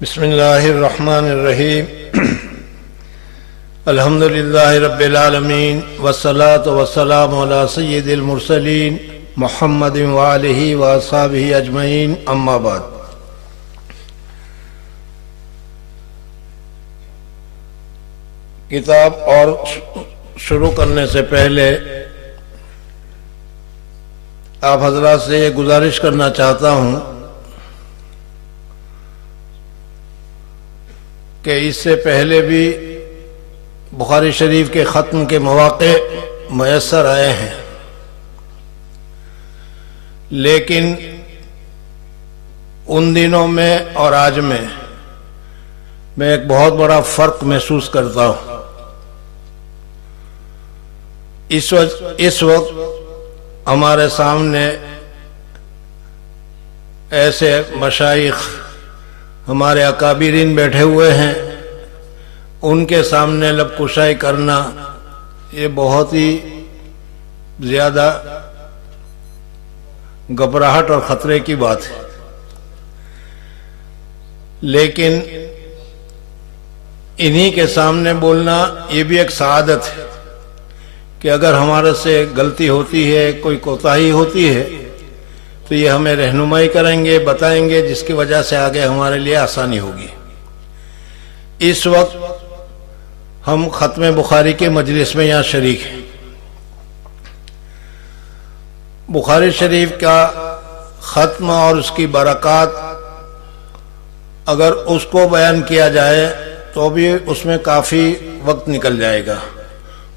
بسم اللہ الرحمن الرحیم الحمد للہ رب العالمین والصلاة والسلام علی سید المرسلین محمد وآلہ واصحابہ اجمعین اما بعد۔ کتاب اور شروع کرنے سے پہلے آپ حضرات سے یہ گزارش کرنا چاہتا ہوں کہ اس سے پہلے بھی بخاری شریف کے ختم کے مواقع میسر آئے ہیں، لیکن ان دنوں میں اور آج میں ایک بہت بڑا فرق محسوس کرتا ہوں۔ اس وقت ہمارے سامنے ایسے مشائخ ہمارے اکابرین بیٹھے ہوئے ہیں، ان کے سامنے لب کشائی کرنا یہ بہت ہی زیادہ گھبراہٹ اور خطرے کی بات ہے، لیکن انہی کے سامنے بولنا یہ بھی ایک سعادت ہے کہ اگر ہمارے سے غلطی ہوتی ہے، کوئی کوتاہی ہوتی ہے تو یہ ہمیں رہنمائی کریں گے، بتائیں گے، جس کی وجہ سے آگے ہمارے لیے آسانی ہوگی۔ اس وقت ہم ختم بخاری کے مجلس میں یہاں شریک ہیں۔ بخاری شریف کا ختم اور اس کی برکات اگر اس کو بیان کیا جائے تو بھی اس میں کافی وقت نکل جائے گا۔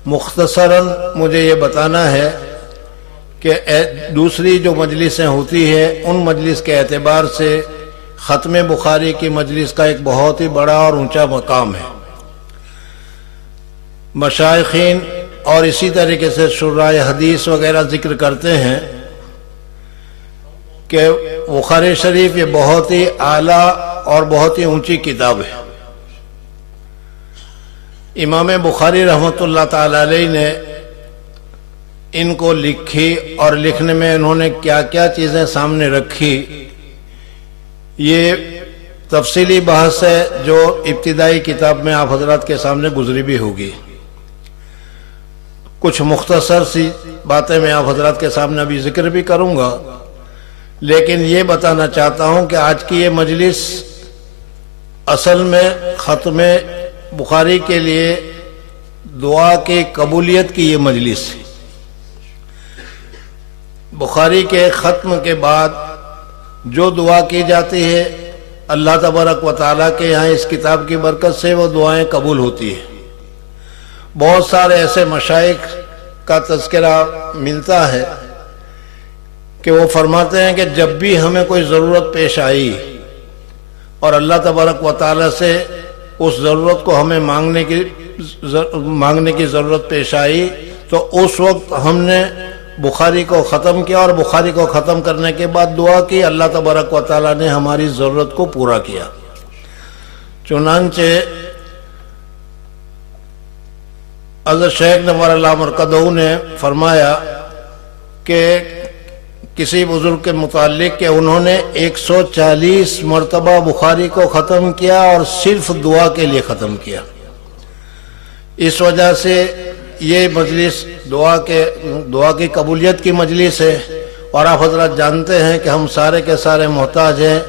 مختصراً مجھے یہ بتانا ہے کہ دوسری جو مجلسیں ہوتی ہیں ان مجلس کے اعتبار سے ختم بخاری کی مجلس کا ایک بہت ہی بڑا اور اونچا مقام ہے۔ مشائخین اور اسی طریقے سے شراح حدیث وغیرہ ذکر کرتے ہیں کہ بخاری شریف یہ بہت ہی اعلیٰ اور بہت ہی اونچی کتاب ہے۔ امام بخاری رحمۃ اللہ تعالی علیہ نے ان کو لکھی اور لکھنے میں انہوں نے کیا کیا چیزیں سامنے رکھی، یہ تفصیلی بحث ہے جو ابتدائی کتاب میں آپ حضرات کے سامنے گزری بھی ہوگی۔ کچھ مختصر سی باتیں میں آپ حضرات کے سامنے ابھی ذکر بھی کروں گا، لیکن یہ بتانا چاہتا ہوں کہ آج کی یہ مجلس اصل میں ختم بخاری کے لیے دعا کی قبولیت کی یہ مجلس ہے۔ بخاری کے ختم کے بعد جو دعا کی جاتی ہے اللہ تبارک و تعالیٰ کے یہاں اس کتاب کی برکت سے وہ دعائیں قبول ہوتی ہیں۔ بہت سارے ایسے مشائخ کا تذکرہ ملتا ہے کہ وہ فرماتے ہیں کہ جب بھی ہمیں کوئی ضرورت پیش آئی اور اللہ تبارک و تعالیٰ سے اس ضرورت کو ہمیں مانگنے کی ضرورت پیش آئی تو اس وقت ہم نے بخاری کو ختم کیا، اور بخاری کو ختم کرنے کے بعد دعا کی، اللہ تبارک و تعالیٰ نے ہماری ضرورت کو پورا کیا۔ چنانچہ حضرت شیخ نور اللہ مرقدہ نے فرمایا کہ کسی بزرگ کے متعلق کہ انہوں نے 140 مرتبہ بخاری کو ختم کیا اور صرف دعا کے لیے ختم کیا۔ اس وجہ سے یہ مجلس دعا کی قبولیت کی مجلس ہے، اور آپ حضرات جانتے ہیں کہ ہم سارے کے سارے محتاج ہیں۔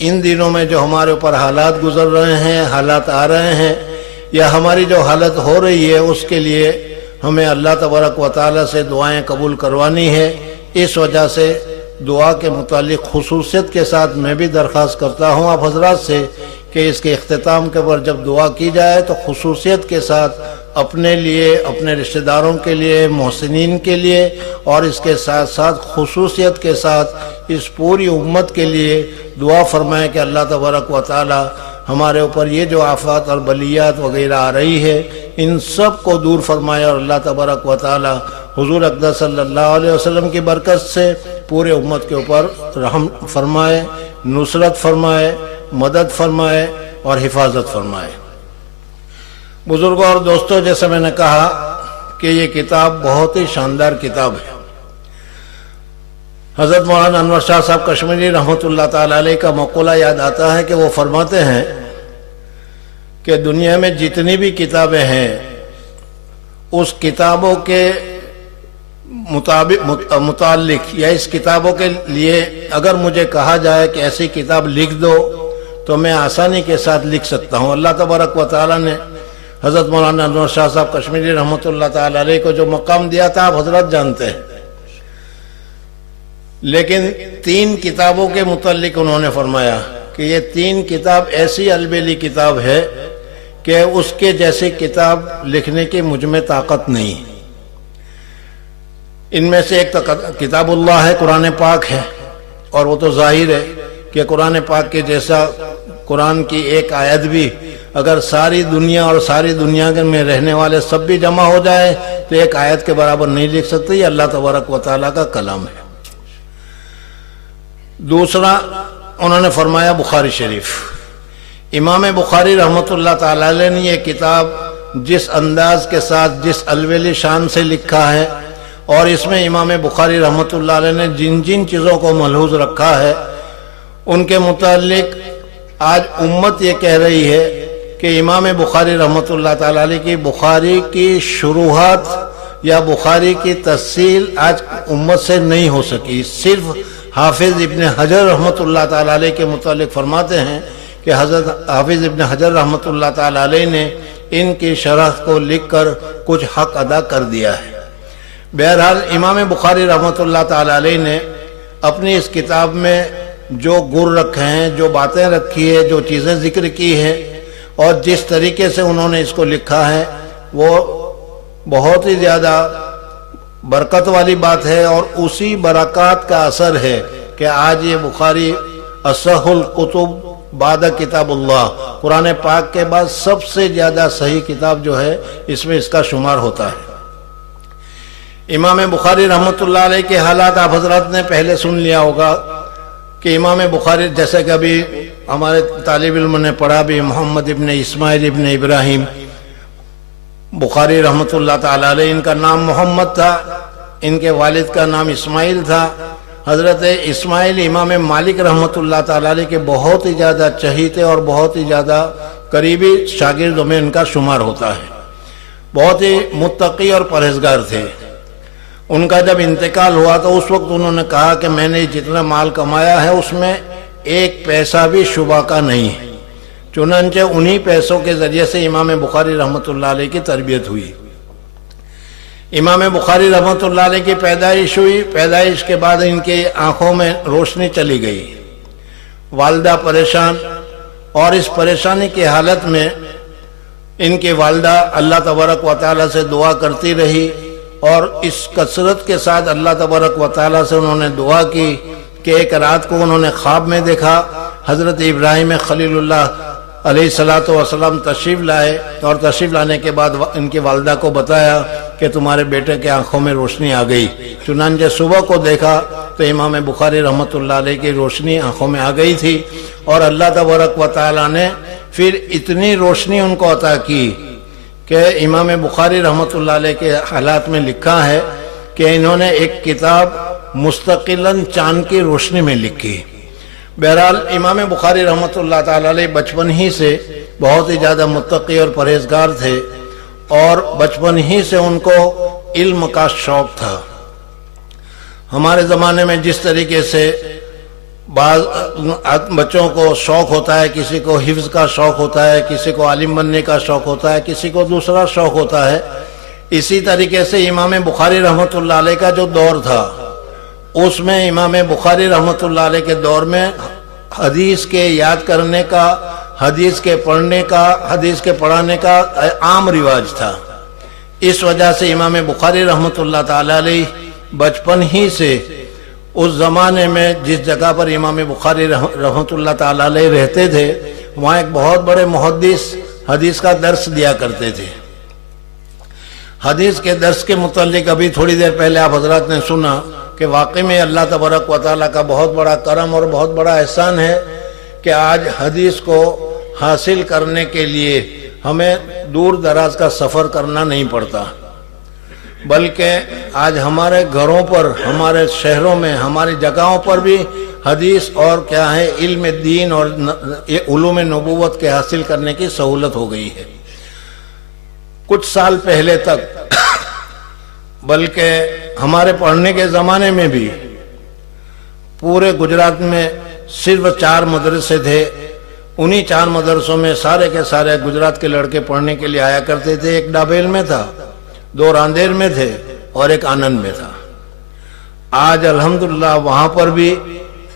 ان دنوں میں جو ہمارے اوپر حالات گزر رہے ہیں، حالات آ رہے ہیں، یا ہماری جو حالت ہو رہی ہے اس کے لیے ہمیں اللہ تبارک و تعالیٰ سے دعائیں قبول کروانی ہے۔ اس وجہ سے دعا کے متعلق خصوصیت کے ساتھ میں بھی درخواست کرتا ہوں آپ حضرات سے کہ اس کے اختتام کے بعد جب دعا کی جائے تو خصوصیت کے ساتھ اپنے لیے، اپنے رشتہ داروں کے لیے، محسنین کے لیے، اور اس کے ساتھ ساتھ خصوصیت کے ساتھ اس پوری امت کے لیے دعا فرمائیں کہ اللہ تبارک و تعالی ہمارے اوپر یہ جو آفات اور بلیات وغیرہ آ رہی ہے ان سب کو دور فرمائے، اور اللہ تبارک و تعالی حضور اقدس صلی اللہ علیہ وسلم کی برکت سے پورے امت کے اوپر رحم فرمائے، نصرت فرمائے، مدد فرمائے اور حفاظت فرمائے۔ بزرگوں اور دوستوں، جیسے میں نے کہا کہ یہ کتاب بہت ہی شاندار کتاب ہے۔ حضرت مولانا انور شاہ صاحب کشمیری رحمۃ اللہ تعالی علیہ کا مقولہ یاد آتا ہے کہ وہ فرماتے ہیں کہ دنیا میں جتنی بھی کتابیں ہیں اس کتابوں کے متعلق یا اس کتابوں کے لیے اگر مجھے کہا جائے کہ ایسی کتاب لکھ دو تو میں آسانی کے ساتھ لکھ سکتا ہوں۔ اللہ تبارک و تعالی نے حضرت مولانا انور شاہ صاحب کشمیری رحمۃ اللہ تعالی علیہ کو جو مقام دیا تھا آپ حضرت جانتے ہیں، لیکن 3 کتابوں کے متعلق انہوں نے فرمایا کہ یہ 3 کتاب ایسی البیلی کتاب ہے کہ اس کے جیسی کتاب لکھنے کی مجھ میں طاقت نہیں۔ ان میں سے ایک کتاب اللہ ہے، قرآن پاک ہے، اور وہ تو ظاہر ہے کہ قرآن پاک کے جیسا قرآن کی ایک آیت بھی اگر ساری دنیا اور ساری دنیا میں رہنے والے سب بھی جمع ہو جائے تو ایک آیت کے برابر نہیں لکھ سکتے۔ یہ اللہ تبارک و تعالیٰ کا کلام ہے۔ دوسرا انہوں نے فرمایا بخاری شریف، امام بخاری رحمۃ اللہ تعالی علیہ نے یہ کتاب جس انداز کے ساتھ جس الویلی شان سے لکھا ہے، اور اس میں امام بخاری رحمۃ اللہ علیہ نے جن جن چیزوں کو ملحوظ رکھا ہے ان کے متعلق آج امت یہ کہہ رہی ہے کہ امام بخاری رحمۃ اللہ تعالی علیہ کی بخاری کی شروحات یا بخاری کی تفصیل آج امت سے نہیں ہو سکی۔ صرف حافظ ابن حجر رحمۃ اللہ تعالی علیہ کے متعلق فرماتے ہیں کہ حضرت حافظ ابن حجر رحمۃ اللہ تعالی علیہ نے ان کی شرح کو لکھ کر کچھ حق ادا کر دیا ہے۔ بہرحال امام بخاری رحمۃ اللہ تعالی علیہ نے اپنی اس کتاب میں جو گر رکھے ہیں، جو باتیں رکھی ہے، جو چیزیں ذکر کی ہیں، اور جس طریقے سے انہوں نے اس کو لکھا ہے وہ بہت ہی زیادہ برکت والی بات ہے، اور اسی برکات کا اثر ہے کہ آج یہ بخاری اصح الکتب بعد کتاب اللہ، قرآن پاک کے بعد سب سے زیادہ صحیح کتاب جو ہے اس میں اس کا شمار ہوتا ہے۔ امام بخاری رحمۃ اللہ علیہ کے حالات آپ حضرات نے پہلے سن لیا ہوگا کہ امام بخاری، جیسے کہ ابھی ہمارے طالب علم نے پڑھا بھی، محمد ابن اسماعیل ابن ابراہیم بخاری رحمۃ اللہ تعالی علیہ، ان کا نام محمد تھا، ان کے والد کا نام اسماعیل تھا۔ حضرت اسماعیل امام مالک رحمۃ اللہ تعالی علیہ کے بہت ہی زیادہ چہیتے اور بہت ہی زیادہ قریبی شاگردوں میں ان کا شمار ہوتا ہے۔ بہت ہی متقی اور پرہیزگار تھے۔ ان کا جب انتقال ہوا تو اس وقت انہوں نے کہا کہ میں نے جتنا مال کمایا ہے اس میں ایک پیسہ بھی شبہ کا نہیں ہے۔ چنانچہ انہی پیسوں کے ذریعے سے امام بخاری رحمۃ اللہ علیہ کی تربیت ہوئی۔ امام بخاری رحمۃ اللہ علیہ کی پیدائش ہوئی، پیدائش کے بعد ان کی آنکھوں میں روشنی چلی گئی، والدہ پریشان، اور اس پریشانی کی حالت میں ان کی والدہ اللہ تبارک و تعالیٰ سے دعا کرتی رہی، اور اس کثرت کے ساتھ اللہ تبارک و تعالیٰ سے انہوں نے دعا کی کہ ایک رات کو انہوں نے خواب میں دیکھا حضرت ابراہیم خلیل اللہ علیہ السلام تشریف لائے، اور تشریف لانے کے بعد ان کی والدہ کو بتایا کہ تمہارے بیٹے کے آنکھوں میں روشنی آ گئی۔ چنانچہ صبح کو دیکھا تو امام بخاری رحمۃ اللہ علیہ کی روشنی آنکھوں میں آ گئی تھی، اور اللہ تبارک و تعالیٰ نے پھر اتنی روشنی ان کو عطا کی کہ امام بخاری رحمۃ اللہ علیہ کے حالات میں لکھا ہے کہ انہوں نے ایک کتاب مستقلاً چاند کی روشنی میں لکھی۔ بہرحال امام بخاری رحمۃ اللہ تعالی علیہ بچپن ہی سے بہت ہی زیادہ متقی اور پرہیزگار تھے، اور بچپن ہی سے ان کو علم کا شوق تھا۔ ہمارے زمانے میں جس طریقے سے بعض بچوں کو شوق ہوتا ہے، کسی کو حفظ کا شوق ہوتا ہے، کسی کو عالم بننے کا شوق ہوتا ہے، کسی کو دوسرا شوق ہوتا ہے، اسی طریقے سے امام بخاری رحمۃ اللہ علیہ کا جو دور تھا اس میں امام بخاری رحمۃ اللہ علیہ کے دور میں حدیث کے یاد کرنے کا، حدیث کے پڑھنے کا، حدیث کے پڑھانے کا عام رواج تھا۔ اس وجہ سے امام بخاری رحمۃ اللہ تعالی علیہ بچپن ہی سے اس زمانے میں جس جگہ پر امام بخاری رحمۃ اللہ تعالی علیہ رہتے تھے وہاں ایک بہت بڑے محدث حدیث کا درس دیا کرتے تھے۔ حدیث کے درس کے متعلق ابھی تھوڑی دیر پہلے آپ حضرات نے سنا کہ واقعی میں اللہ تبارک و تعالیٰ کا بہت بڑا کرم اور بہت بڑا احسان ہے کہ آج حدیث کو حاصل کرنے کے لیے ہمیں دور دراز کا سفر کرنا نہیں پڑتا۔ بلکہ آج ہمارے گھروں پر، ہمارے شہروں میں، ہماری جگہوں پر بھی حدیث اور کیا ہے علم دین اور علوم نبوت کے حاصل کرنے کی سہولت ہو گئی ہے۔ کچھ سال پہلے تک بلکہ ہمارے پڑھنے کے زمانے میں بھی پورے گجرات میں صرف 4 مدرسے تھے۔ انہی 4 مدرسوں میں سارے کے سارے گجرات کے لڑکے پڑھنے کے لیے آیا کرتے تھے۔ ایک ڈابیل میں تھا، 2 راندیر میں تھے اور ایک آنند میں تھا۔ آج الحمدللہ وہاں پر بھی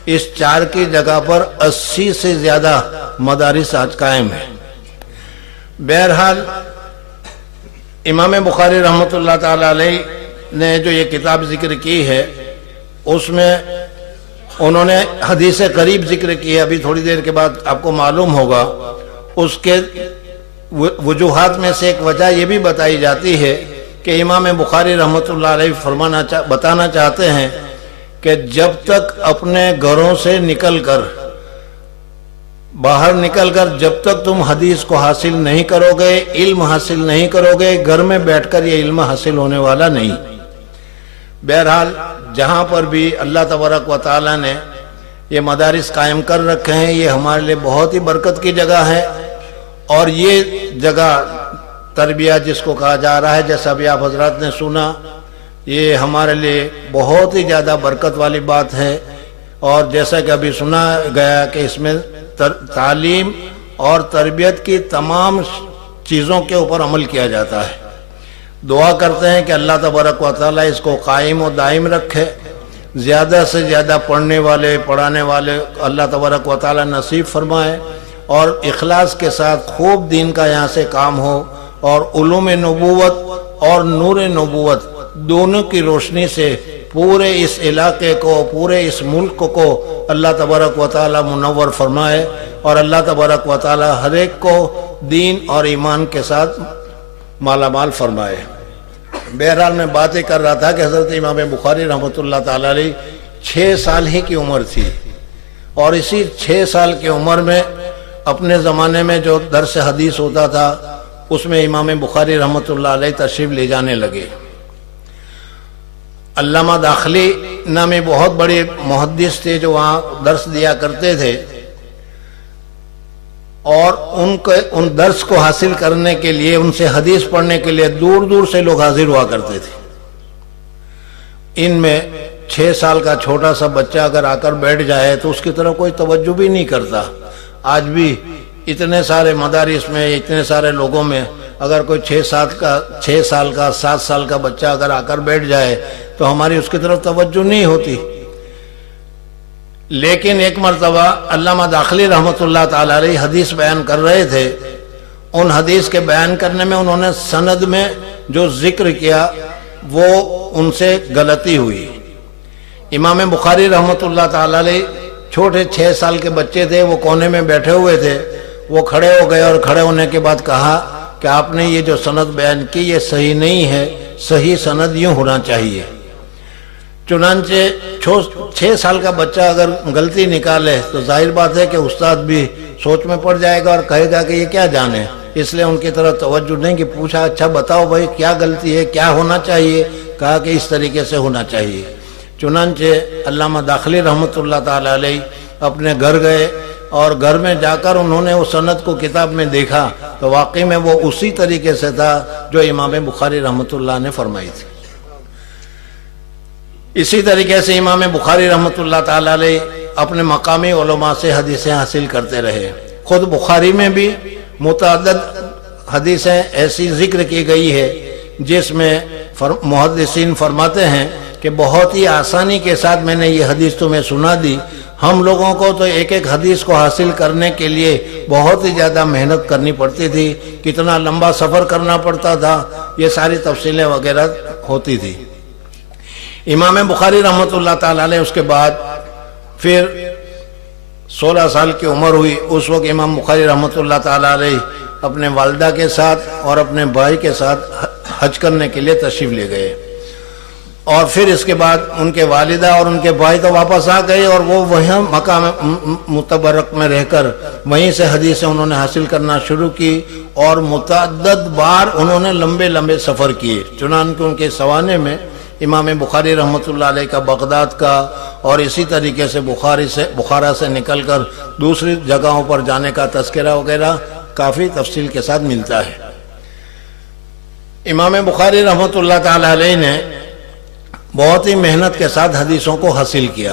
اس 4 کی جگہ پر 80 سے زیادہ مدارس آج قائم ہیں۔ بہرحال امام بخاری رحمۃ اللہ تعالی علیہ نے جو یہ کتاب ذکر کی ہے اس میں انہوں نے حدیث قریب ذکر کی ہے، ابھی تھوڑی دیر کے بعد آپ کو معلوم ہوگا۔ اس کے وجوہات میں سے ایک وجہ یہ بھی بتائی جاتی ہے کہ امام بخاری رحمۃ اللہ علیہ بتانا چاہتے ہیں کہ جب تک اپنے گھروں سے باہر نکل کر جب تک تم حدیث کو حاصل نہیں کرو گے، علم حاصل نہیں کرو گے، گھر میں بیٹھ کر یہ علم حاصل ہونے والا نہیں۔ بہرحال جہاں پر بھی اللہ تبارک و تعالیٰ نے یہ مدارس قائم کر رکھے ہیں، یہ ہمارے لیے بہت ہی برکت کی جگہ ہے، اور یہ جگہ تربیہ جس کو کہا جا رہا ہے، جیسا بھی آپ حضرات نے سنا، یہ ہمارے لیے بہت ہی زیادہ برکت والی بات ہے۔ اور جیسا کہ ابھی سنا گیا کہ اس میں تعلیم اور تربیت کی تمام چیزوں کے اوپر عمل کیا جاتا ہے۔ دعا کرتے ہیں کہ اللہ تبارک و تعالیٰ اس کو قائم و دائم رکھے، زیادہ سے زیادہ پڑھنے والے پڑھانے والے اللہ تبارک و تعالیٰ نصیب فرمائے، اور اخلاص کے ساتھ خوب دین کا یہاں سے کام ہو، اور علوم نبوت اور نور نبوت دونوں کی روشنی سے پورے اس علاقے کو، پورے اس ملک کو اللہ تبارک و تعالیٰ منور فرمائے، اور اللہ تبارک و تعالیٰ ہر ایک کو دین اور ایمان کے ساتھ مالا مال فرمائے۔ بہرحال میں باتیں کر رہا تھا کہ حضرت امام بخاری رحمۃ اللہ تعالیٰ علیہ 6 سال ہی کی عمر تھی، اور اسی 6 سال کی عمر میں اپنے زمانے میں جو درس حدیث ہوتا تھا اس میں امام بخاری رحمۃ اللہ علیہ تشریف لے جانے لگے۔ علامہ داخلی نامی بہت بڑے محدث تھے جو وہاں درس دیا کرتے تھے، اور ان درس کو حاصل کرنے کے لیے، ان سے حدیث پڑھنے کے لیے دور دور سے لوگ حاضر ہوا کرتے تھے۔ ان میں 6 سال کا چھوٹا سا بچہ اگر آ کر بیٹھ جائے تو اس کی طرف کوئی توجہ بھی نہیں کرتا۔ آج بھی اتنے سارے مدارس میں، اتنے سارے لوگوں میں اگر کوئی 6 سال کا 7 سال کا بچہ اگر آ کر بیٹھ جائے تو ہماری اس کی طرف توجہ نہیں ہوتی۔ لیکن ایک مرتبہ علامہ داخلی رحمۃ اللہ تعالی علیہ حدیث بیان کر رہے تھے، ان حدیث کے بیان کرنے میں انہوں نے سند میں جو ذکر کیا وہ ان سے غلطی ہوئی۔ امام بخاری رحمۃ اللہ تعالی علیہ چھوٹے 6 سال کے بچے تھے، وہ کونے میں بیٹھے ہوئے تھے، وہ کھڑے ہو گئے، اور کھڑے ہونے کے بعد کہا کہ آپ نے یہ جو سند بیان کی یہ صحیح نہیں ہے، صحیح سند یوں ہونا چاہیے۔ چنانچہ 6 سال کا بچہ اگر غلطی نکالے تو ظاہر بات ہے کہ استاد بھی سوچ میں پڑ جائے گا اور کہے گا کہ یہ کیا جانے، اس لیے ان کی طرف توجہ نہیں کہ پوچھا اچھا بتاؤ بھائی کیا غلطی ہے، کیا ہونا چاہیے، کہا کہ اس طریقے سے ہونا چاہیے۔ چنانچہ علامہ داخلی رحمۃ اللہ تعالی علیہ اپنے گھر گئے، اور گھر میں جا کر انہوں نے اس سند کو کتاب میں دیکھا تو واقعی میں وہ اسی طریقے سے تھا جو امام بخاری رحمۃ اللہ نے فرمائی تھی۔ اسی طریقے سے امام بخاری رحمۃ اللہ تعالی علیہ اپنے مقامی علماء سے حدیثیں حاصل کرتے رہے۔ خود بخاری میں بھی متعدد حدیثیں ایسی ذکر کی گئی ہے جس میں محدثین فرماتے ہیں کہ بہت ہی آسانی کے ساتھ میں نے یہ حدیث تمہیں سنا دی، ہم لوگوں کو تو ایک ایک حدیث کو حاصل کرنے کے لیے بہت ہی زیادہ محنت کرنی پڑتی تھی، کتنا لمبا سفر کرنا پڑتا تھا، یہ ساری تفصیلیں وغیرہ ہوتی تھی۔ امام بخاری رحمۃ اللہ تعالی علیہ اس کے بعد پھر 16 سال کی عمر ہوئی، اس وقت امام بخاری رحمۃ اللہ تعالی علیہ اپنے والدہ کے ساتھ اور اپنے بھائی کے ساتھ حج کرنے کے لیے تشریف لے گئے، اور پھر اس کے بعد ان کے والدہ اور ان کے بھائی تو واپس آ گئے اور وہ وہاں مکہ متبرک میں رہ کر وہیں سے حدیثیں انہوں نے حاصل کرنا شروع کی اور متعدد بار انہوں نے لمبے لمبے سفر کیے۔ چنانچہ ان کے سوانے میں امام بخاری رحمۃ اللہ علیہ کا بغداد کا اور اسی طریقے سے بخارا سے نکل کر دوسری جگہوں پر جانے کا تذکرہ وغیرہ کافی تفصیل کے ساتھ ملتا ہے۔ امام بخاری رحمۃ اللہ تعالی علیہ نے بہت ہی محنت کے ساتھ حدیثوں کو حاصل کیا۔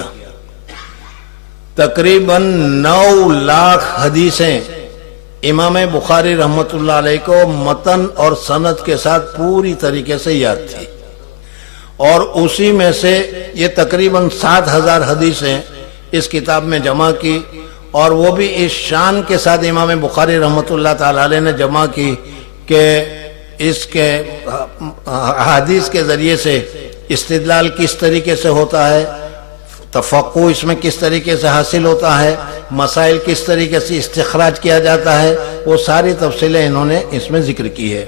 تقریباً 9 لاکھ حدیثیں امام بخاری رحمۃ اللہ علیہ کو متن اور سند کے ساتھ پوری طریقے سے یاد تھی، اور اسی میں سے یہ تقریباً 7,000 حدیثیں اس کتاب میں جمع کی، اور وہ بھی اس شان کے ساتھ امام بخاری رحمۃ اللہ تعالی علیہ نے جمع کی کہ اس کے حدیث کے ذریعے سے استدلال کس طریقے سے ہوتا ہے، تفقہ اس میں کس طریقے سے حاصل ہوتا ہے، مسائل کس طریقے سے استخراج کیا جاتا ہے، وہ ساری تفصیلیں انہوں نے اس میں ذکر کی ہے۔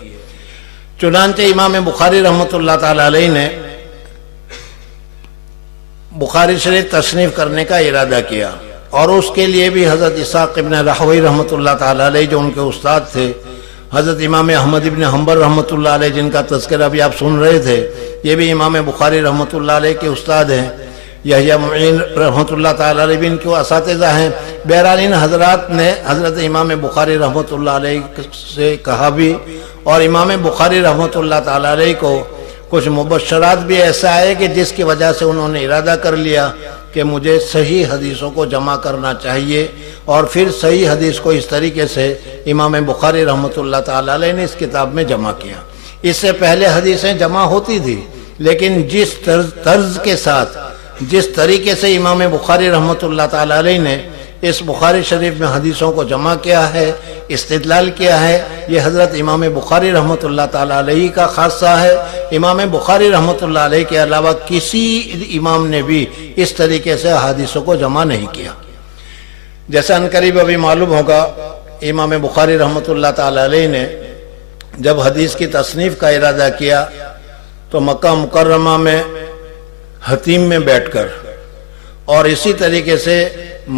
چنانچہ امام بخاری رحمۃ اللہ تعالی علیہ نے بخاری شریف تصنیف کرنے کا ارادہ کیا، اور اس کے لیے بھی حضرت اسحاق ابن راہوی رحمۃ اللہ تعالی علیہ جو ان کے استاد تھے، حضرت امام احمد ابن حنبل رحمۃ اللہ علیہ جن کا تذکرہ ابھی آپ سن رہے تھے، یہ بھی امام بخاری رحمۃ اللہ علیہ کے استاد ہیں، یحییٰ معین رحمۃ اللہ تعالی علیہ بھی ان کے اساتذہ ہیں۔ بہرحال ان حضرات نے حضرت امام بخاری رحمۃ اللہ علیہ سے کہا بھی، اور امام بخاری رحمۃ اللہ تعالی علیہ کو کچھ مبشرات بھی ایسا ہے کہ جس کی وجہ سے انہوں نے ارادہ کر لیا کہ مجھے صحیح حدیثوں کو جمع کرنا چاہیے، اور پھر صحیح حدیث کو اس طریقے سے امام بخاری رحمۃ اللہ تعالی علیہ نے اس کتاب میں جمع کیا۔ اس سے پہلے حدیثیں جمع ہوتی تھی، لیکن جس طرز کے ساتھ جس طریقے سے امام بخاری رحمۃ اللہ تعالی علیہ نے اس بخاری شریف میں حدیثوں کو جمع کیا ہے، استدلال کیا ہے، یہ حضرت امام بخاری رحمۃ اللہ تعالی علیہ کا خاصہ ہے۔ امام بخاری رحمۃ اللہ علیہ کے علاوہ کسی امام نے بھی اس طریقے سے حدیثوں کو جمع نہیں کیا۔ جیسا ان قریب ابھی معلوم ہوگا، امام بخاری رحمۃ اللہ تعالی علیہ نے جب حدیث کی تصنیف کا ارادہ کیا تو مکہ مکرمہ میں حتیم میں بیٹھ کر، اور اسی طریقے سے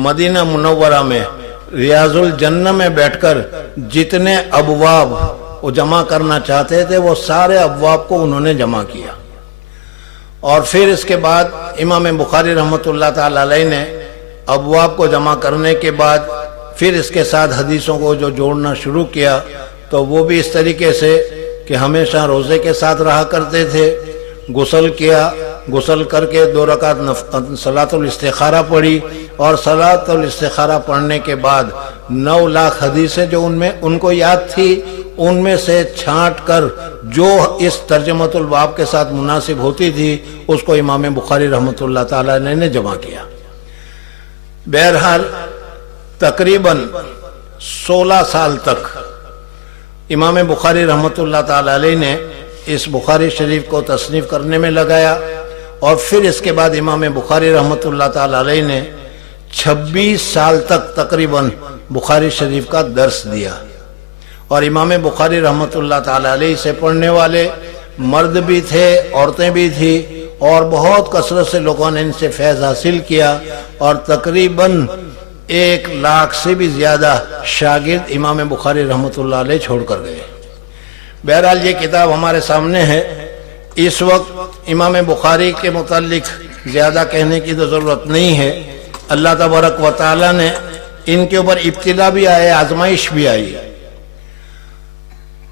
مدینہ منورہ میں ریاض الجنہ میں بیٹھ کر جتنے ابواب وہ جمع کرنا چاہتے تھے وہ سارے ابواب کو انہوں نے جمع کیا، اور پھر اس کے بعد امام بخاری رحمۃ اللہ تعالی علیہ نے ابواب کو جمع کرنے کے بعد پھر اس کے ساتھ حدیثوں کو جو جوڑنا شروع کیا، تو وہ بھی اس طریقے سے کہ ہمیشہ روزے کے ساتھ رہا کرتے تھے، غسل کیا، غسل کر کے 2 رکعت صلاۃ الاستخارہ پڑھی، اور صلاۃ الاستخارہ پڑھنے کے بعد 9 لاکھ حدیثیں جو ان کو یاد تھی، ان میں سے چھانٹ کر جو اس ترجمۃ الباب کے ساتھ مناسب ہوتی تھی اس کو امام بخاری رحمۃ اللہ تعالی علیہ نے جمع کیا۔ بہرحال تقریباً 16 سال تک امام بخاری رحمۃ اللہ تعالی علیہ نے اس بخاری شریف کو تصنیف کرنے میں لگایا، اور پھر اس کے بعد امام بخاری رحمۃ اللہ تعالی علیہ نے 26 سال تک تقریباً بخاری شریف کا درس دیا، اور امام بخاری رحمۃ اللہ تعالی علیہ سے پڑھنے والے مرد بھی تھے، عورتیں بھی تھیں، اور بہت کثرت سے لوگوں نے ان سے فیض حاصل کیا، اور تقریباً 1 لاکھ سے بھی زیادہ شاگرد امام بخاری رحمۃ اللہ علیہ چھوڑ کر گئے۔ بہرحال یہ کتاب ہمارے سامنے ہے۔ اس وقت امام بخاری کے متعلق زیادہ کہنے کی تو ضرورت نہیں ہے۔ اللہ تبارک و تعالیٰ نے ان کے اوپر ابتلا بھی آئے، آزمائش بھی آئی،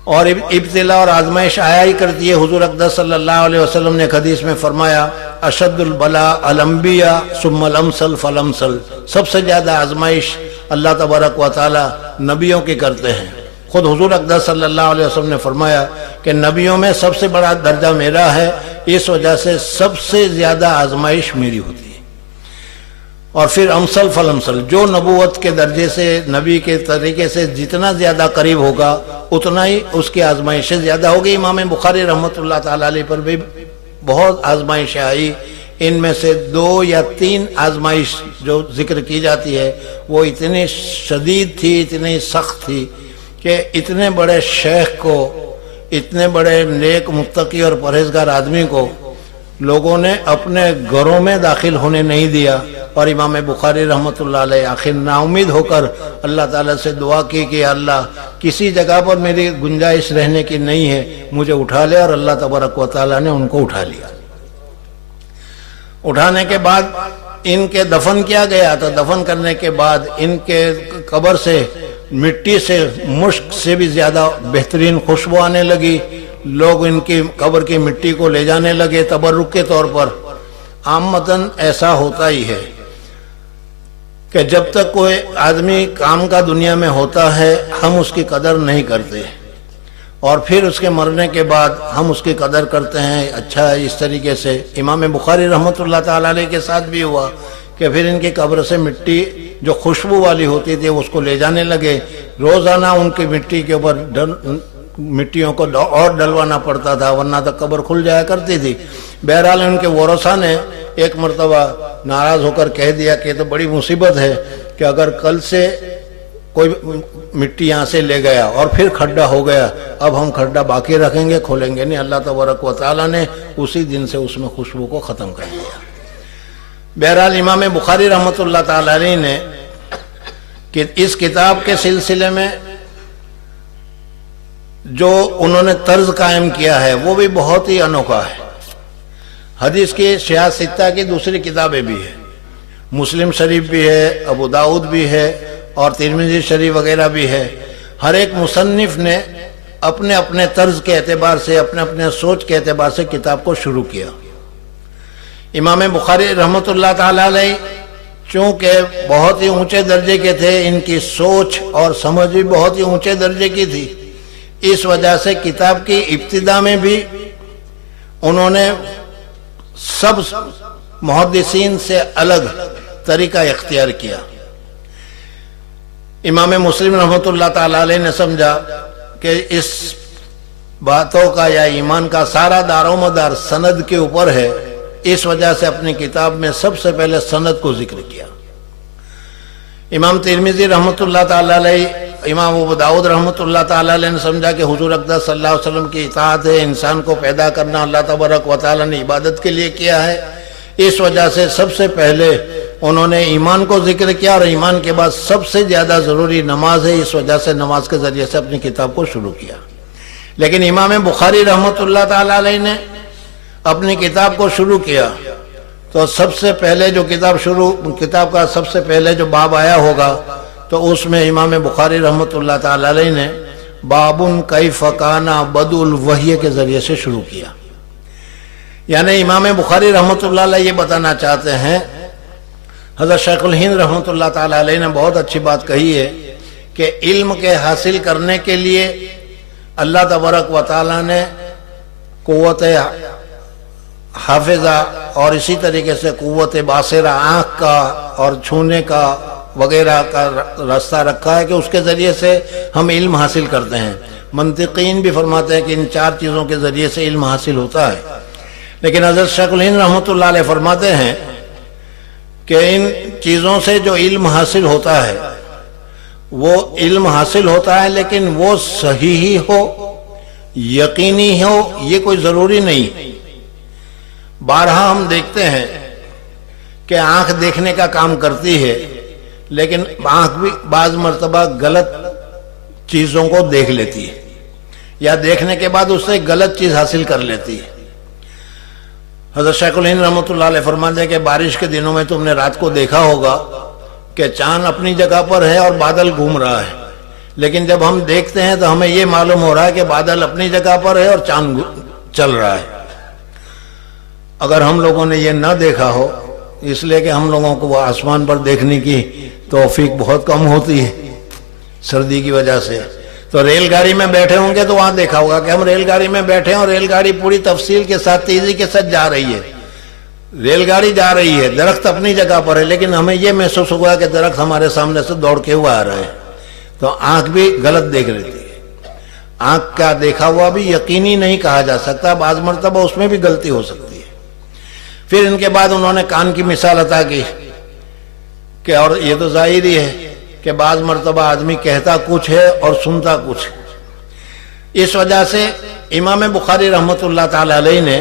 اور ابتلا اور آزمائش آیا ہی کرتی ہے۔ حضور اقدس صلی اللہ علیہ وسلم نے ایک حدیث میں فرمایا، اشد البلاء الانبیاء ثم الامثل فالامثل، سب سے زیادہ آزمائش اللہ تبارک و تعالیٰ نبیوں کی کرتے ہیں۔ خود حضور اقدس صلی اللہ علیہ وسلم نے فرمایا کہ نبیوں میں سب سے بڑا درجہ میرا ہے، اس وجہ سے سب سے زیادہ آزمائش میری ہوتی ہے۔ اور پھر امثل فالامثل، جو نبوت کے درجے سے، نبی کے طریقے سے جتنا زیادہ قریب ہوگا اتنا ہی اس کی آزمائشیں زیادہ ہوگی۔ امام بخاری رحمۃ اللہ تعالی علیہ پر بھی بہت آزمائشیں آئی، ان میں سے 2 یا 3 آزمائش جو ذکر کی جاتی ہے وہ اتنی شدید تھی، اتنی سخت تھی کہ اتنے بڑے شیخ کو، اتنے بڑے نیک متقی اور پرہیزگار آدمی کو لوگوں نے اپنے گھروں میں داخل ہونے نہیں دیا، اور امام بخاری رحمۃ اللہ علیہ آخر نا امید ہو کر اللہ تعالیٰ سے دعا کی کہ اللہ کسی جگہ پر میری گنجائش رہنے کی نہیں ہے، مجھے اٹھا لے، اور اللہ تبارک و تعالیٰ نے ان کو اٹھا لیا۔ اٹھانے کے بعد ان کے دفن کیا گیا، تو دفن کرنے کے بعد ان کے قبر سے مٹی سے مشک سے بھی زیادہ بہترین خوشبو آنے لگی۔ لوگ ان کی قبر کی مٹی کو لے جانے لگے تبرک کے طور پر۔ عامتاً ایسا ہوتا ہی ہے کہ جب تک کوئی آدمی کام کا دنیا میں ہوتا ہے ہم اس کی قدر نہیں کرتے، اور پھر اس کے مرنے کے بعد ہم اس کی قدر کرتے ہیں۔ اچھا، اس طریقے سے امام بخاری رحمۃ اللہ تعالیٰ علیہ کے ساتھ بھی ہوا کہ پھر ان کی قبر سے مٹی جو خوشبو والی ہوتی تھی اس کو لے جانے لگے۔ روزانہ ان کی مٹی کے اوپر مٹیوں کو اور ڈلوانا پڑتا تھا، ورنہ تو قبر کھل جایا کرتی تھی۔ بہرحال ان کے ورثاء نے ایک مرتبہ ناراض ہو کر کہہ دیا کہ یہ تو بڑی مصیبت ہے کہ اگر کل سے کوئی مٹی یہاں سے لے گیا اور پھر کھڈا ہو گیا، اب ہم کھڈا باقی رکھیں گے، کھولیں گے نہیں۔ اللہ تبارک و تعالیٰ نے اسی دن سے اس میں خوشبو کو ختم کر دیا۔ بہرحال امام بخاری رحمۃ اللہ تعالیٰ علیہ نے کہ اس کتاب کے سلسلے میں جو انہوں نے طرز قائم کیا ہے وہ بھی بہت ہی انوکھا ہے۔ حدیث کی شیعہ ستہ کی دوسری کتابیں بھی ہیں، مسلم شریف بھی ہے، ابو داؤد بھی ہے، اور ترمذی شریف وغیرہ بھی ہے۔ ہر ایک مصنف نے اپنے اپنے طرز کے اعتبار سے، اپنے اپنے سوچ کے اعتبار سے کتاب کو شروع کیا۔ امام بخاری رحمۃ اللہ تعالیٰ علیہ چونکہ بہت ہی اونچے درجے کے تھے، ان کی سوچ اور سمجھ بھی بہت ہی اونچے درجے کی تھی، اس وجہ سے کتاب کی ابتدا میں بھی انہوں نے سب محدثین سے الگ طریقہ اختیار کیا۔ امام مسلم رحمۃ اللہ تعالیٰ علیہ نے سمجھا کہ اس باتوں کا یا ایمان کا سارا دار و مدار سند کے اوپر ہے، اس وجہ سے اپنی کتاب میں سب سے پہلے سند کو ذکر کیا۔ امام ترمذی رحمۃ اللہ تعالیٰ علیہ، امام ابو داؤد رحمۃ اللہ تعالیٰ علیہ نے سمجھا کہ حضور اقدس صلی اللہ علیہ وسلم کی اطاعت ہے، انسان کو پیدا کرنا اللہ تبارک و تعالیٰ نے عبادت کے لیے کیا ہے، اس وجہ سے سب سے پہلے انہوں نے ایمان کو ذکر کیا، اور ایمان کے بعد سب سے زیادہ ضروری نماز ہے، اس وجہ سے نماز کے ذریعے سے اپنی کتاب کو شروع کیا۔ لیکن امام بخاری رحمۃ اللہ تعالیٰ علیہ نے اپنی کتاب کو شروع کیا تو سب سے پہلے جو کتاب کا سب سے پہلے جو باب آیا ہوگا تو اس میں امام بخاری رحمۃ اللہ تعالیٰ علیہ نے بابن کیف کان بدء الوحی کے ذریعے سے شروع کیا۔ یعنی امام بخاری رحمۃ اللہ علیہ یہ بتانا چاہتے ہیں، حضرت شیخ الہند رحمۃ اللہ تعالیٰ علیہ نے بہت اچھی بات کہی ہے کہ علم کے حاصل کرنے کے لیے اللہ تبارک و تعالیٰ نے قوت حافظہ اور اسی طریقے سے قوت باصرہ، آنکھ کا اور چھونے کا وغیرہ کا راستہ رکھا ہے کہ اس کے ذریعے سے ہم علم حاصل کرتے ہیں۔ منطقین بھی فرماتے ہیں کہ ان چار چیزوں کے ذریعے سے علم حاصل ہوتا ہے، لیکن حضرت شیخ الہند رحمۃ اللہ علیہ فرماتے ہیں کہ ان چیزوں سے جو علم حاصل ہوتا ہے وہ علم حاصل ہوتا ہے، لیکن وہ صحیح ہی ہو، یقینی ہو، یہ کوئی ضروری نہیں۔ بارہا ہم دیکھتے ہیں کہ آنکھ دیکھنے کا کام کرتی ہے، لیکن آنکھ بھی بعض مرتبہ غلط چیزوں کو دیکھ لیتی ہے، یا دیکھنے کے بعد اس سے غلط چیز حاصل کر لیتی ہے۔ حضرت شیخ الہند رحمۃ اللہ علیہ فرماتے ہیں کہ بارش کے دنوں میں تم نے رات کو دیکھا ہوگا کہ چاند اپنی جگہ پر ہے اور بادل گھوم رہا ہے، لیکن جب ہم دیکھتے ہیں تو ہمیں یہ معلوم ہو رہا ہے کہ بادل اپنی جگہ پر ہے اور چاند چل رہا ہے۔ اگر ہم لوگوں نے یہ نہ دیکھا ہو، اس لیے کہ ہم لوگوں کو وہ آسمان پر دیکھنے کی توفیق بہت کم ہوتی ہے سردی کی وجہ سے، تو ریل گاڑی میں بیٹھے ہوں گے تو وہاں دیکھا ہوگا کہ ہم ریل گاڑی میں بیٹھے ہیں اور ریل گاڑی پوری تفصیل کے ساتھ تیزی کے ساتھ جا رہی ہے، ریل گاڑی جا رہی ہے، درخت اپنی جگہ پر ہے، لیکن ہمیں یہ محسوس ہوا کہ درخت ہمارے سامنے سے دوڑ کے ہوا آ رہا ہے، تو آنکھ بھی غلط دیکھ لیتی ہے۔ آنکھ کا دیکھا ہوا بھی یقینی نہیں کہا جا سکتا، بعض مرتبہ اس میں بھی غلطی ہو سکتی ہے۔ پھر ان کے بعد انہوں نے کان کی مثال عطا کی کہ اور یہ تو ظاہر ہی ہے کہ بعض مرتبہ آدمی کہتا کچھ ہے اور سنتا کچھ ہے۔ اس وجہ سے امام بخاری رحمۃ اللہ تعالی علیہ نے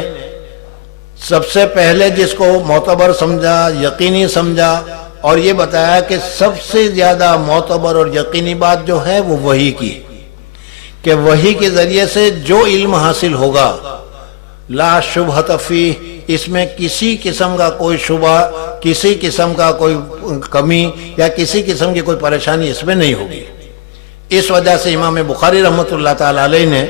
سب سے پہلے جس کو معتبر سمجھا، یقینی سمجھا، اور یہ بتایا کہ سب سے زیادہ معتبر اور یقینی بات جو ہے وہ وحی کی، کہ وحی کے ذریعے سے جو علم حاصل ہوگا لا شبہۃ فیہ، اس میں کسی قسم کا کوئی شبہ، کسی قسم کا کوئی کمی یا کسی قسم کی کوئی پریشانی اس میں نہیں ہوگی۔ اس وجہ سے امام بخاری رحمۃ اللہ تعالی علیہ نے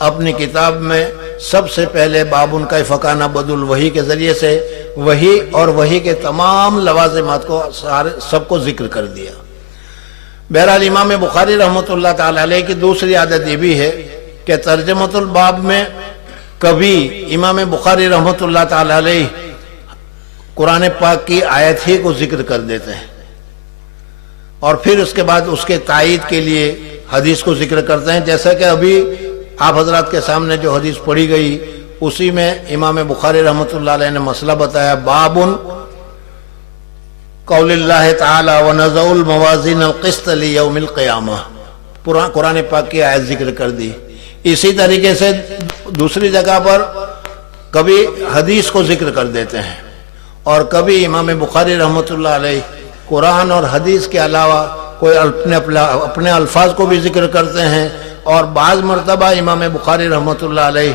اپنی کتاب میں سب سے پہلے باب کیف کان بدء الوحی کے ذریعے سے وحی اور وحی کے تمام لوازمات کو سب کو ذکر کر دیا۔ بہرحال امام بخاری رحمۃ اللہ تعالی علیہ کی دوسری عادت یہ بھی ہے کہ ترجمۃ الباب میں کبھی امام بخاری رحمۃ اللہ تعالی علیہ قرآن پاک کی آیت ہی کو ذکر کر دیتے ہیں، اور پھر اس کے بعد اس کے تائید کے لیے حدیث کو ذکر کرتے ہیں، جیسا کہ ابھی آپ حضرات کے سامنے جو حدیث پڑھی گئی اسی میں امام بخاری رحمۃ اللہ علیہ نے مسئلہ بتایا، باب قول اللہ تعالی ونضع الموازین القسط لیوم القیامہ، قرآن پاک کی آیت ذکر کر دی۔ اسی طریقے سے دوسری جگہ پر کبھی حدیث کو ذکر کر دیتے ہیں، اور کبھی امام بخاری رحمۃ اللہ علیہ قرآن اور حدیث کے علاوہ کوئی اپنے الفاظ کو بھی ذکر کرتے ہیں، اور بعض مرتبہ امام بخاری رحمۃ اللہ علیہ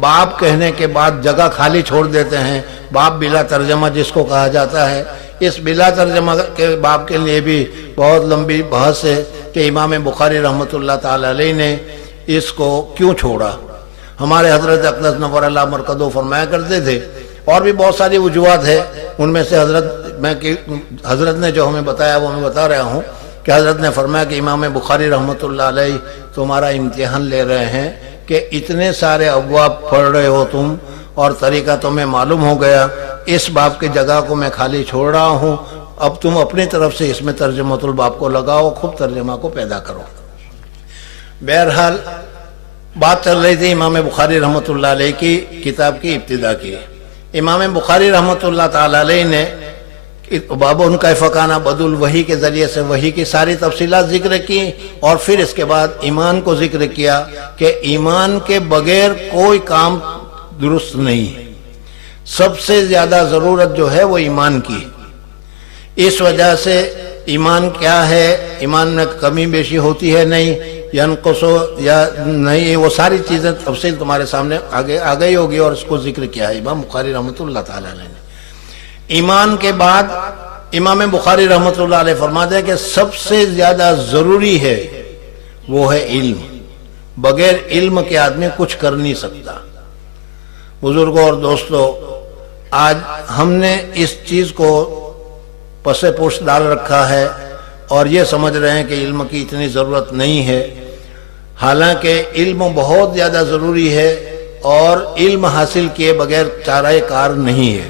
باب کہنے کے بعد جگہ خالی چھوڑ دیتے ہیں، باب بلا ترجمہ جس کو کہا جاتا ہے۔ اس بلا ترجمہ کے باب کے لیے بھی بہت لمبی بحث ہے کہ امام بخاری رحمۃ اللہ تعالی علیہ نے اس کو کیوں چھوڑا۔ ہمارے حضرت اقدس نور اللہ مرکزو فرمایا کرتے تھے، اور بھی بہت ساری وجوہات ہے، ان میں سے حضرت نے جو ہمیں بتایا وہ میں بتا رہا ہوں کہ حضرت نے فرمایا کہ امام بخاری رحمۃ اللہ علیہ تمہارا امتحان لے رہے ہیں کہ اتنے سارے ابواب پڑھ رہے ہو تم اور طریقہ تمہیں معلوم ہو گیا، اس باب کی جگہ کو میں خالی چھوڑ رہا ہوں، اب تم اپنی طرف سے اس میں ترجمۃ الباب کو لگاؤ، خوب ترجمہ کو پیدا کرو۔ بہرحال بات چل رہی تھی امام بخاری رحمۃ اللہ علیہ کی کتاب کی ابتدا کی۔ امام بخاری رحمۃ اللہ تعالی علیہ نے باب کیف کان بدء الوحی کے ذریعے سے وحی کی ساری تفصیلات ذکر کی، اور پھر اس کے بعد ایمان کو ذکر کیا کہ ایمان کے بغیر کوئی کام درست نہیں ہے، سب سے زیادہ ضرورت جو ہے وہ ایمان کی۔ اس وجہ سے ایمان کیا ہے، ایمان میں کمی بیشی ہوتی ہے نہیں، ینقص یا نہیں، وہ ساری چیزیں تفصیل تمہارے سامنے آ گئی ہوگی، اور اس کو ذکر کیا ہے امام بخاری رحمۃ اللہ تعالی علیہ نے۔ ایمان کے بعد امام بخاری رحمۃ اللہ علیہ فرماتے ہیں کہ سب سے زیادہ ضروری ہے وہ ہے علم، بغیر علم کے آدمی کچھ کر نہیں سکتا۔ بزرگوں اور دوستوں، آج ہم نے اس چیز کو پس پوش ڈال رکھا ہے اور یہ سمجھ رہے ہیں کہ علم کی اتنی ضرورت نہیں ہے، حالانکہ علم بہت زیادہ ضروری ہے، اور علم حاصل کیے بغیر چارہ کار نہیں ہے۔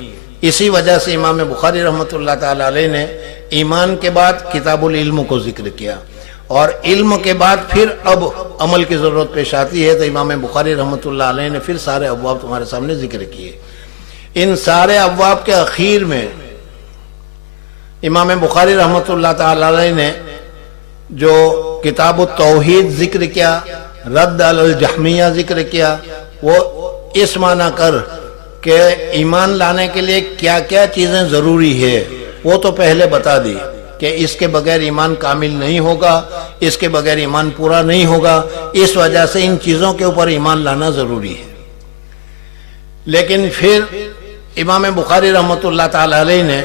اسی وجہ سے امام بخاری رحمۃ اللہ تعالی علیہ نے ایمان کے بعد کتاب العلم کو ذکر کیا، اور علم کے بعد پھر اب عمل کی ضرورت پیش آتی ہے، تو امام بخاری رحمۃ اللہ علیہ نے پھر سارے ابواب تمہارے سامنے ذکر کیے۔ ان سارے ابواب کے اخیر میں امام بخاری رحمۃ اللہ تعالی علیہ نے جو کتاب التوحید ذکر کیا، رد علی الجہمیہ ذکر کیا، وہ اس معنی کر کہ ایمان لانے کے لیے کیا کیا چیزیں ضروری ہے وہ تو پہلے بتا دی کہ اس کے بغیر ایمان کامل نہیں ہوگا، اس کے بغیر ایمان پورا نہیں ہوگا، اس وجہ سے ان چیزوں کے اوپر ایمان لانا ضروری ہے۔ لیکن پھر امام بخاری رحمۃ اللہ تعالی علیہ نے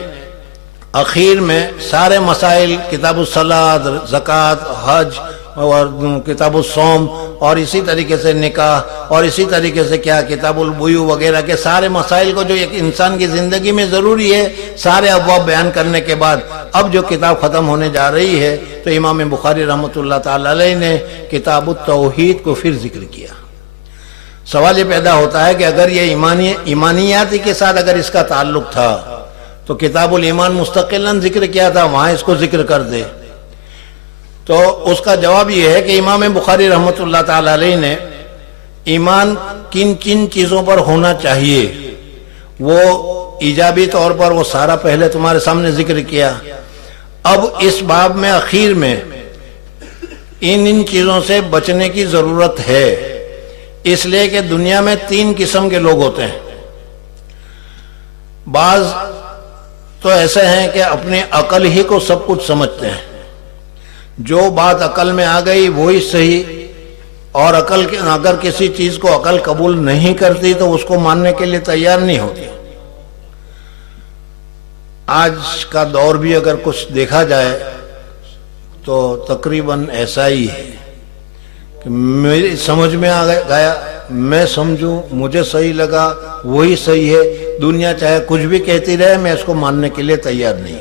اخیر میں سارے مسائل، کتاب الصلاۃ، زکوٰۃ، حج اور کتاب الصوم، اور اسی طریقے سے نکاح، اور اسی طریقے سے کیا کتاب البیوع وغیرہ کے سارے مسائل کو جو ایک انسان کی زندگی میں ضروری ہے، سارے ابواب بیان کرنے کے بعد اب جو کتاب ختم ہونے جا رہی ہے تو امام بخاری رحمۃ اللہ تعالی علیہ نے کتاب التوحید کو پھر ذکر کیا۔ سوال یہ پیدا ہوتا ہے کہ اگر یہ ایمانیاتی کے ساتھ اگر اس کا تعلق تھا تو کتاب الایمان مستقلاً ذکر کیا تھا، وہاں اس کو ذکر کر دے۔ تو اس کا جواب یہ ہے کہ امام بخاری رحمۃ اللہ تعالی علیہ نے ایمان کن کن چیزوں پر ہونا چاہیے وہ ایجابی طور پر وہ سارا پہلے تمہارے سامنے ذکر کیا۔ اب اس باب میں اخیر میں ان چیزوں سے بچنے کی ضرورت ہے، اس لیے کہ دنیا میں 3 قسم کے لوگ ہوتے ہیں۔ بعض تو ایسے ہیں کہ اپنی عقل ہی کو سب کچھ سمجھتے ہیں، جو بات عقل میں آ گئی وہی صحیح، اور اگر کسی چیز کو عقل قبول نہیں کرتی تو اس کو ماننے کے لیے تیار نہیں ہوتی۔ آج کا دور بھی اگر کچھ دیکھا جائے تو تقریباً ایسا ہی ہے کہ میری سمجھ میں آ گیا، میں سمجھوں، مجھے صحیح لگا، وہی صحیح ہے، دنیا چاہے کچھ بھی کہتی رہے میں اس کو ماننے کے لیے تیار نہیں۔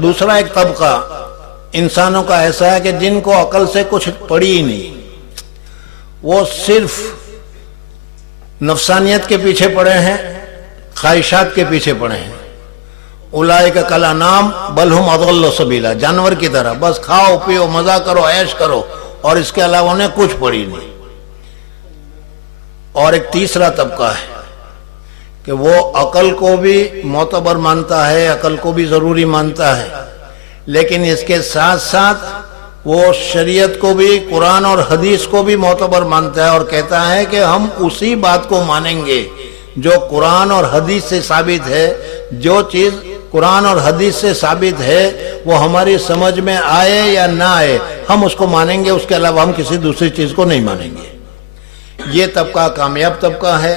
دوسرا ایک طبقہ انسانوں کا ایسا ہے کہ جن کو عقل سے کچھ پڑی ہی نہیں، وہ صرف نفسانیت کے پیچھے پڑے ہیں، خواہشات کے پیچھے پڑے ہیں۔ اولئک کالانعام بل ہم اضل سبیلا، جانور کی طرح بس کھاؤ پیو مزہ کرو عیش کرو، اور اس کے علاوہ انہیں کچھ پڑی نہیں۔ اور ایک تیسرا طبقہ ہے کہ وہ عقل کو بھی معتبر مانتا ہے، عقل کو بھی ضروری مانتا ہے، لیکن اس کے ساتھ ساتھ وہ شریعت کو بھی، قرآن اور حدیث کو بھی معتبر مانتا ہے، اور کہتا ہے کہ ہم اسی بات کو مانیں گے جو قرآن اور حدیث سے ثابت ہے، جو چیز قرآن اور حدیث سے ثابت ہے وہ ہماری سمجھ میں آئے یا نہ آئے ہم اس کو مانیں گے، اس کے علاوہ ہم کسی دوسری چیز کو نہیں مانیں گے۔ یہ طبقہ کامیاب طبقہ ہے،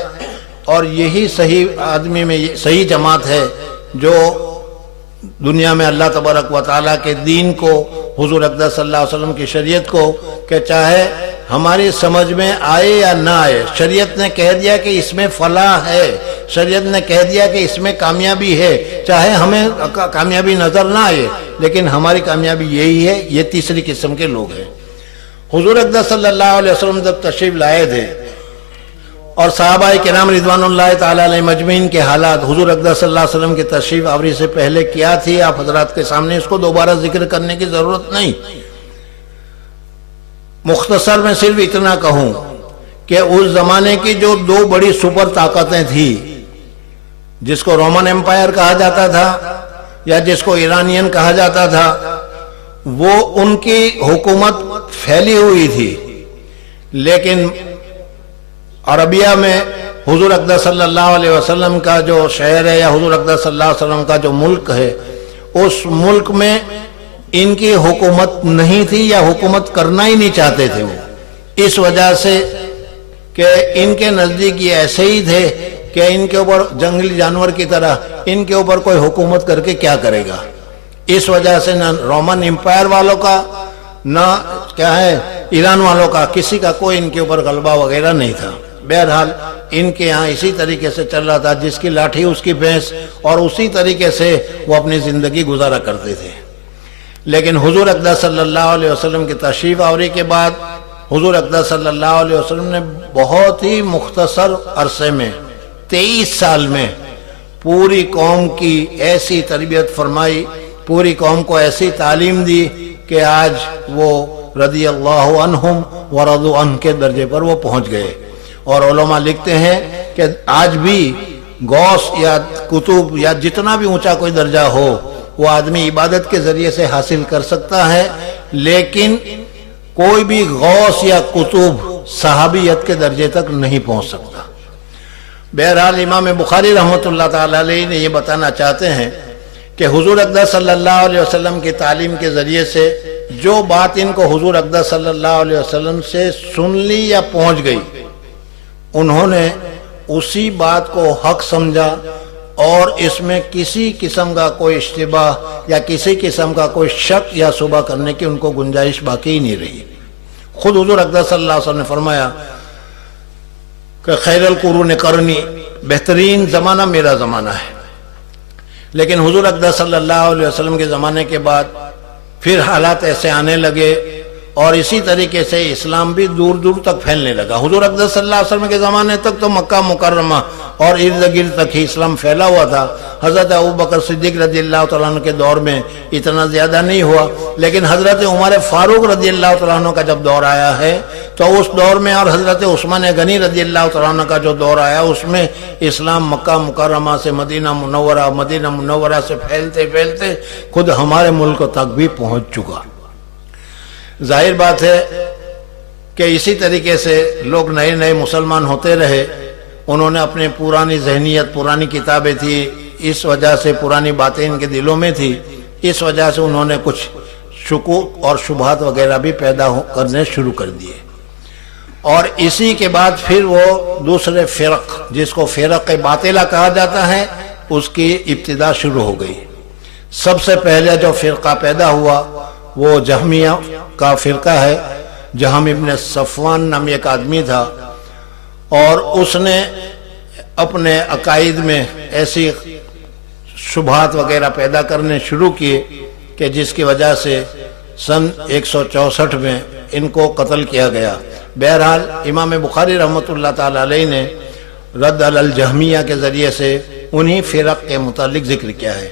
اور یہی صحیح آدمی میں صحیح جماعت ہے جو دنیا میں اللہ تبارک و تعالیٰ کے دین کو، حضور اقدس صلی اللہ علیہ وسلم کی شریعت کو، کہ چاہے ہماری سمجھ میں آئے یا نہ آئے، شریعت نے کہہ دیا کہ اس میں فلاح ہے، شریعت نے کہہ دیا کہ اس میں کامیابی ہے، چاہے ہمیں کامیابی نظر نہ آئے لیکن ہماری کامیابی یہی ہے۔ یہ تیسری قسم کے لوگ ہیں۔ حضور اقدس صلی اللہ علیہ وسلم جب تشریف لائے تھے اور صحابہ کرام رضوان اللہ تعالیٰ علیہ مجمعین کے حالات حضور اقدس صلی اللہ علیہ وسلم کی تشریف آوری سے پہلے کیا تھی، آپ حضرات کے سامنے اس کو دوبارہ ذکر کرنے کی ضرورت نہیں۔ مختصر میں صرف اتنا کہوں کہ اس زمانے کی جو دو بڑی سپر طاقتیں تھیں، جس کو رومن امپائر کہا جاتا تھا یا جس کو ایرانین کہا جاتا تھا، وہ ان کی حکومت پھیلی ہوئی تھی، لیکن عربیہ میں حضور اقدس صلی اللہ علیہ وسلم کا جو شہر ہے یا حضور اقدس صلی اللہ علیہ وسلم کا جو ملک ہے، اس ملک میں ان کی حکومت نہیں تھی یا حکومت کرنا ہی نہیں چاہتے تھے وہ، اس وجہ سے کہ ان کے نزدیک یہ ایسے ہی تھے کہ ان کے اوپر جنگلی جانور کی طرح ان کے اوپر کوئی حکومت کر کے کیا کرے گا۔ اس وجہ سے نہ رومن امپائر والوں کا نہ کیا ہے ایران والوں کا کسی کا کوئی ان کے اوپر غلبہ وغیرہ نہیں تھا۔ بہرحال ان کے ہاں اسی طریقے سے چل رہا تھا، جس کی لاٹھی اس کی بھینس، اور اسی طریقے سے وہ اپنی زندگی گزارا کرتے تھے۔ لیکن حضور اقدس صلی اللہ علیہ وسلم کی تشریف آوری کے بعد حضور اقدس صلی اللہ علیہ وسلم نے بہت ہی مختصر عرصے میں 23 سال میں پوری قوم کی ایسی تربیت فرمائی، پوری قوم کو ایسی تعلیم دی کہ آج وہ رضی اللہ عنہم ورضوا عنہ کے درجے پر وہ پہنچ گئے۔ اور علماء لکھتے ہیں کہ آج بھی غوث یا قطب یا جتنا بھی اونچا کوئی درجہ ہو وہ آدمی عبادت کے ذریعے سے حاصل کر سکتا ہے، لیکن کوئی بھی غوث یا قطب صحابیت کے درجے تک نہیں پہنچ سکتا۔ بہرحال امام بخاری رحمۃ اللہ تعالیٰ علیہ نے یہ بتانا چاہتے ہیں کہ حضور اقدس صلی اللہ علیہ وسلم کی تعلیم کے ذریعے سے جو بات ان کو حضور اقدس صلی اللہ علیہ وسلم سے سن لی یا پہنچ گئی، انہوں نے اسی بات کو حق سمجھا، اور اس میں کسی قسم کا کوئی اشتباہ یا کسی قسم کا کوئی شک یا شبہ کرنے کی ان کو گنجائش باقی ہی نہیں رہی۔ خود حضور اقدس صلی اللہ علیہ وسلم نے فرمایا کہ خیر القرون قرنی، بہترین زمانہ میرا زمانہ ہے۔ لیکن حضور اقدس صلی اللہ علیہ وسلم کے زمانے کے بعد پھر حالات ایسے آنے لگے، اور اسی طریقے سے اسلام بھی دور دور تک پھیلنے لگا۔ حضور اقدس صلی اللہ علیہ وسلم کے زمانے تک تو مکہ مکرمہ اور ارد گرد تک ہی اسلام پھیلا ہوا تھا۔ حضرت ابوبکر صدیق رضی اللہ تعالیٰ عنہ کے دور میں اتنا زیادہ نہیں ہوا، لیکن حضرت عمر فاروق رضی اللہ تعالیٰ عنہ کا جب دور آیا ہے تو اس دور میں، اور حضرت عثمان غنی رضی اللہ تعالیٰ عنہ کا جو دور آیا اس میں اسلام مکہ مکرمہ سے مدینہ منورہ سے پھیلتے پھیلتے خود ہمارے ملک تک بھی پہنچ چکا۔ ظاہر بات ہے کہ اسی طریقے سے لوگ نئے نئے مسلمان ہوتے رہے، انہوں نے اپنی پرانی ذہنیت، پرانی کتابیں تھی، اس وجہ سے پرانی باتیں ان کے دلوں میں تھی، اس وجہ سے انہوں نے کچھ شکوک اور شبہات وغیرہ بھی پیدا کرنے شروع کر دیے۔ اور اسی کے بعد پھر وہ دوسرے فرق، جس کو فرق باطلہ کہا جاتا ہے، اس کی ابتدا شروع ہو گئی۔ سب سے پہلے جو فرقہ پیدا ہوا وہ جہمیہ کا فرقہ ہے۔ جہم ابن صفوان نام ایک آدمی تھا، اور اس نے اپنے عقائد میں ایسی شبہات وغیرہ پیدا کرنے شروع کیے کہ جس کی وجہ سے سن 164 میں ان کو قتل کیا گیا۔ بہرحال امام بخاری رحمۃ اللہ تعالی علیہ نے رد علی الجہمیہ کے ذریعے سے انہی فرق کے متعلق ذکر کیا ہے،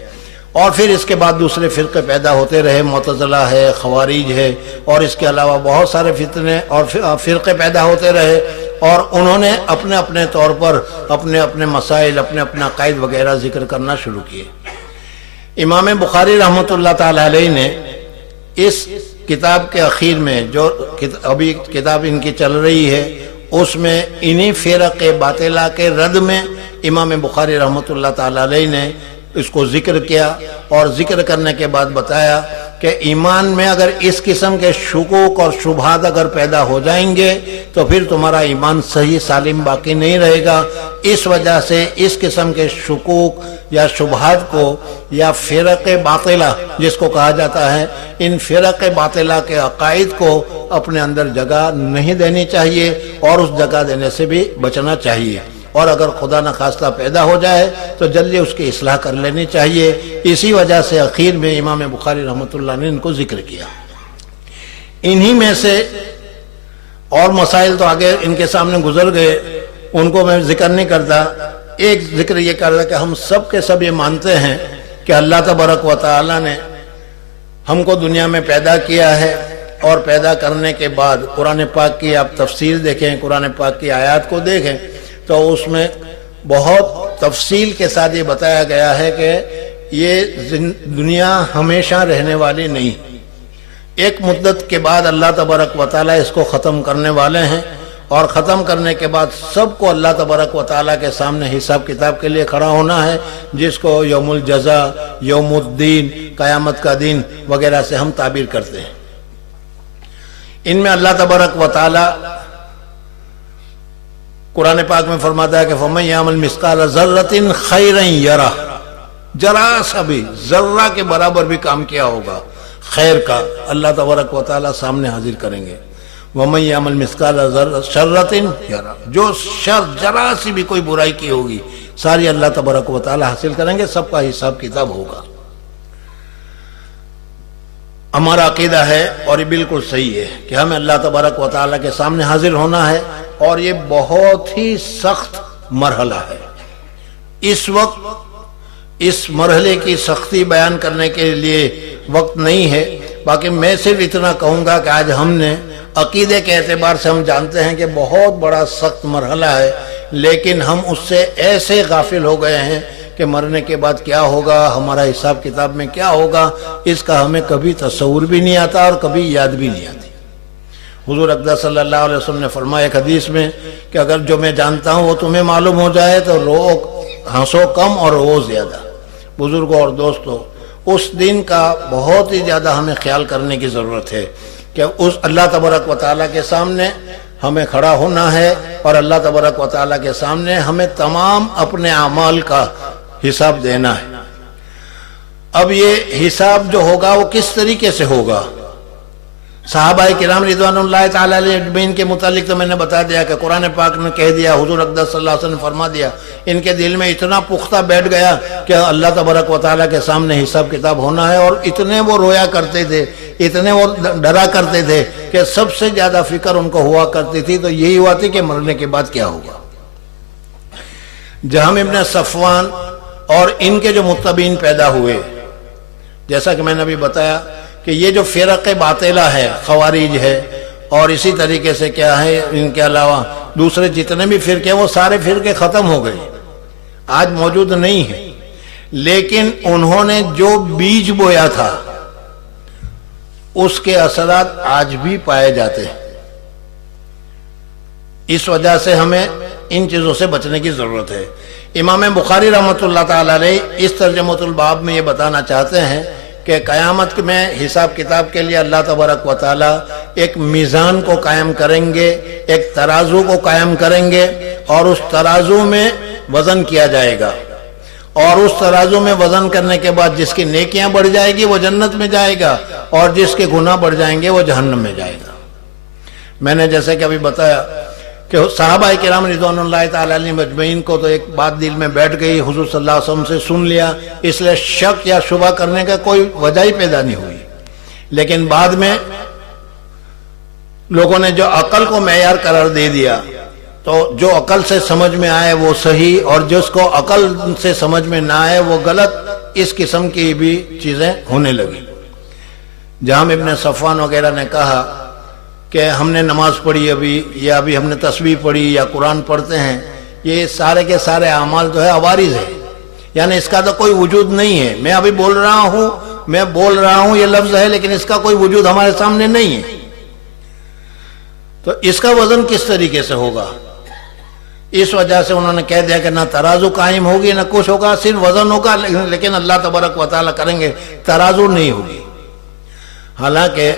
اور پھر اس کے بعد دوسرے فرقے پیدا ہوتے رہے، معتزلہ ہے، خوارج ہے، اور اس کے علاوہ بہت سارے فتنے اور فرقے پیدا ہوتے رہے، اور انہوں نے اپنے اپنے طور پر اپنے اپنے مسائل، اپنے اپنے عقائد وغیرہ ذکر کرنا شروع کیے۔ امام بخاری رحمۃ اللہ تعالی علیہ نے اس کتاب کے اخیر میں، جو ابھی کتاب ان کی چل رہی ہے، اس میں انہی فرق باطلہ کے رد میں امام بخاری رحمۃ اللہ تعالی علیہ نے اس کو ذکر کیا، اور ذکر کرنے کے بعد بتایا کہ ایمان میں اگر اس قسم کے شکوک اور شبہات اگر پیدا ہو جائیں گے تو پھر تمہارا ایمان صحیح سالم باقی نہیں رہے گا۔ اس وجہ سے اس قسم کے شکوک یا شبہات کو، یا فرق باطلہ جس کو کہا جاتا ہے، ان فرق باطلہ کے عقائد کو اپنے اندر جگہ نہیں دینی چاہیے، اور اس جگہ دینے سے بھی بچنا چاہیے، اور اگر خدا نخواستہ پیدا ہو جائے تو جلدی اس کی اصلاح کر لینی چاہیے۔ اسی وجہ سے اخیر میں امام بخاری رحمۃ اللہ نے ان کو ذکر کیا۔ انہی میں سے اور مسائل تو آگے ان کے سامنے گزر گئے، ان کو میں ذکر نہیں کرتا۔ ایک ذکر یہ کرتا کہ ہم سب کے سب یہ مانتے ہیں کہ اللہ تبارک و تعالی نے ہم کو دنیا میں پیدا کیا ہے، اور پیدا کرنے کے بعد قرآن پاک کی آپ تفسیر دیکھیں، قرآن پاک کی آیات کو دیکھیں تو اس میں بہت تفصیل کے ساتھ یہ بتایا گیا ہے کہ یہ دنیا ہمیشہ رہنے والی نہیں، ایک مدت کے بعد اللہ تبارک و تعالیٰ اس کو ختم کرنے والے ہیں، اور ختم کرنے کے بعد سب کو اللہ تبارک و تعالیٰ کے سامنے حساب کتاب کے لیے کھڑا ہونا ہے، جس کو یوم الجزا، یوم الدین، قیامت کا دن وغیرہ سے ہم تعبیر کرتے ہیں۔ ان میں اللہ تبارک و تعالیٰ قرآن پاک میں فرماتا ہے کہ فَمَن يَعْمَلْ مِثْقَالَ ذَرَّةٍ خَيْرًا يَرَهُ، ذرا سا بھی، ذرہ کے برابر بھی کام کیا ہوگا خیر کا، اللہ تبارک و تعالیٰ سامنے حاضر کریں گے۔ وَمَن يَعْمَلْ مِثْقَالَ شَرَّةٍ يَرَهُ، جو شر ذرا سی بھی کوئی برائی کی ہوگی ساری اللہ تبارک و تعالیٰ حاصل کریں گے، سب کا حساب کتاب ہوگا۔ ہمارا عقیدہ ہے، اور یہ بالکل صحیح ہے، کہ ہمیں اللہ تبارک و تعالیٰ کے سامنے حاضر ہونا ہے، اور یہ بہت ہی سخت مرحلہ ہے۔ اس وقت اس مرحلے کی سختی بیان کرنے کے لیے وقت نہیں ہے، باقی میں صرف اتنا کہوں گا کہ آج ہم نے عقیدے کے اعتبار سے ہم جانتے ہیں کہ بہت بڑا سخت مرحلہ ہے، لیکن ہم اس سے ایسے غافل ہو گئے ہیں کہ مرنے کے بعد کیا ہوگا، ہمارا حساب کتاب میں کیا ہوگا، اس کا ہمیں کبھی تصور بھی نہیں آتا اور کبھی یاد بھی نہیں آتی۔ حضور اقدس صلی اللہ علیہ وسلم نے فرمایا ایک حدیث میں کہ اگر جو میں جانتا ہوں وہ تمہیں معلوم ہو جائے تو ہنسو کم اور رو زیادہ۔ بزرگوں اور دوستوں، اس دن کا بہت ہی زیادہ ہمیں خیال کرنے کی ضرورت ہے کہ اس اللہ تبارک و تعالیٰ کے سامنے ہمیں کھڑا ہونا ہے، اور اللہ تبارک و تعالیٰ کے سامنے ہمیں تمام اپنے اعمال کا حساب دینا ہے۔ اب یہ حساب جو ہوگا وہ کس طریقے سے ہوگا؟ صحابہ کرام رضوان اللہ تعالی علیہ اجمعین کے متعلق تو میں نے بتا دیا کہ قرآن پاک نے کہہ دیا، حضور اقدس صلی اللہ علیہ وسلم نے فرما دیا، ان کے دل میں اتنا پختہ بیٹھ گیا کہ اللہ تبارک و تعالیٰ کے سامنے حساب کتاب ہونا ہے، اور اتنے وہ رویا کرتے تھے، اتنے وہ ڈرا کرتے تھے کہ سب سے زیادہ فکر ان کو ہوا کرتی تھی تو یہی ہوا تھی کہ مرنے کے بعد کیا ہوگا۔ جہم ابن صفوان اور ان کے جو متبعین پیدا ہوئے، جیسا کہ میں نے ابھی بتایا کہ یہ جو فرق باطلہ ہے، خوارج ہے، اور اسی طریقے سے کیا ہے، ان کے علاوہ دوسرے جتنے بھی فرقے وہ سارے فرقے ختم ہو گئے، آج موجود نہیں ہیں، لیکن انہوں نے جو بیج بویا تھا اس کے اثرات آج بھی پائے جاتے ہیں۔ اس وجہ سے ہمیں ان چیزوں سے بچنے کی ضرورت ہے۔ امام بخاری رحمۃ اللہ تعالی علیہ اس ترجمۃ الباب میں یہ بتانا چاہتے ہیں کہ قیامت میں حساب کتاب کے لیے اللہ تبارک و تعالی ایک میزان کو قائم کریں گے، ایک ترازو کو قائم کریں گے، اور اس ترازو میں وزن کیا جائے گا، اور اس ترازو میں وزن کرنے کے بعد جس کی نیکیاں بڑھ جائے گی وہ جنت میں جائے گا، اور جس کے گناہ بڑھ جائیں گے وہ جہنم میں جائے گا۔ میں نے جیسے کہ ابھی بتایا کہ صحابہ کرام رضوان اللہ تعالی علیہ مجمعین کو تو ایک بات دل میں بیٹھ گئی، حضور صلی اللہ علیہ وسلم سے سن لیا، اس لیے شک یا شبہ کرنے کا کوئی وجہ ہی پیدا نہیں ہوئی۔ لیکن بعد میں لوگوں نے جو عقل کو معیار قرار دے دیا، تو جو عقل سے سمجھ میں آئے وہ صحیح، اور جس کو عقل سے سمجھ میں نہ آئے وہ غلط، اس قسم کی بھی چیزیں ہونے لگی۔ جہاں ابن صفوان وغیرہ نے کہا کہ ہم نے نماز پڑھی ابھی، یا ابھی ہم نے تسبیح پڑھی یا قرآن پڑھتے ہیں، یہ سارے کے سارے اعمال جو ہے عوارض ہے، یعنی اس کا تو کوئی وجود نہیں ہے۔ میں ابھی بول رہا ہوں یہ لفظ ہے، لیکن اس کا کوئی وجود ہمارے سامنے نہیں ہے، تو اس کا وزن کس طریقے سے ہوگا؟ اس وجہ سے انہوں نے کہہ دیا کہ نہ ترازو قائم ہوگی نہ کچھ ہوگا، صرف وزن ہوگا، لیکن اللہ تبارک و تعالیٰ کریں گے، ترازو نہیں ہوگی۔ حالانکہ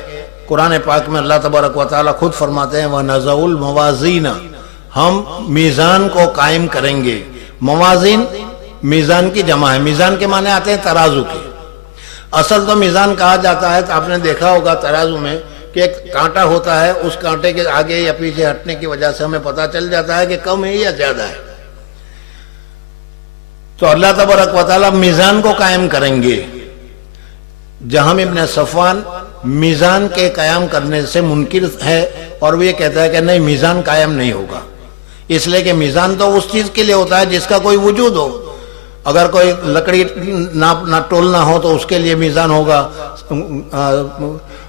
قرآن پاک میں اللہ تبارک و تعالیٰ خود فرماتے ہیں وَنَزَعُ الْمَوَازِينَ، ہم میزان کو قائم کریں گے۔ موازین میزان کی جمع ہے، میزان کے معنی آتے ہیں ترازو کے۔ اصل تو میزان کہا جاتا ہے، تو آپ نے دیکھا ہوگا ترازو میں کہ ایک کانٹا ہوتا ہے، اس کانٹے کے آگے یا پیچھے ہٹنے کی وجہ سے ہمیں پتہ چل جاتا ہے کہ کم ہے یا زیادہ ہے۔ تو اللہ تبارک و تعالیٰ میزان کو قائم کریں گے۔ جہاں ابن صفوان میزان کے قیام کرنے سے منکر ہے، اور وہ یہ کہتا ہے کہ نہیں، میزان قائم نہیں ہوگا، اس لیے کہ میزان تو اس چیز کے لیے ہوتا ہے جس کا کوئی وجود ہو۔ اگر کوئی لکڑی نہ تولنا ہو تو اس کے لیے میزان ہوگا،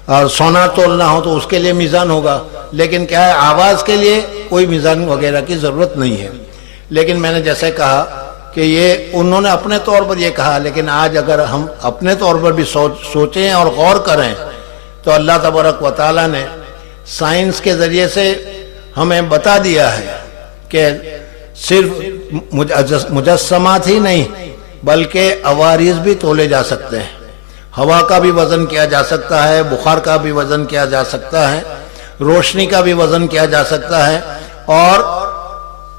اور سونا تولنا ہو تو اس کے لیے میزان ہوگا، لیکن کیا ہے، آواز کے لیے کوئی میزان وغیرہ کی ضرورت نہیں ہے۔ لیکن میں نے جیسے کہا کہ یہ انہوں نے اپنے طور پر یہ کہا، لیکن آج اگر ہم اپنے طور پر بھی سوچیں اور غور کریں تو اللہ تبارک و تعالیٰ نے سائنس کے ذریعے سے ہمیں بتا دیا ہے کہ صرف مجسمات ہی نہیں بلکہ عوارض بھی تولے جا سکتے ہیں، ہوا کا بھی وزن کیا جا سکتا ہے، بخار کا بھی وزن کیا جا سکتا ہے، روشنی کا بھی وزن کیا جا سکتا ہے، اور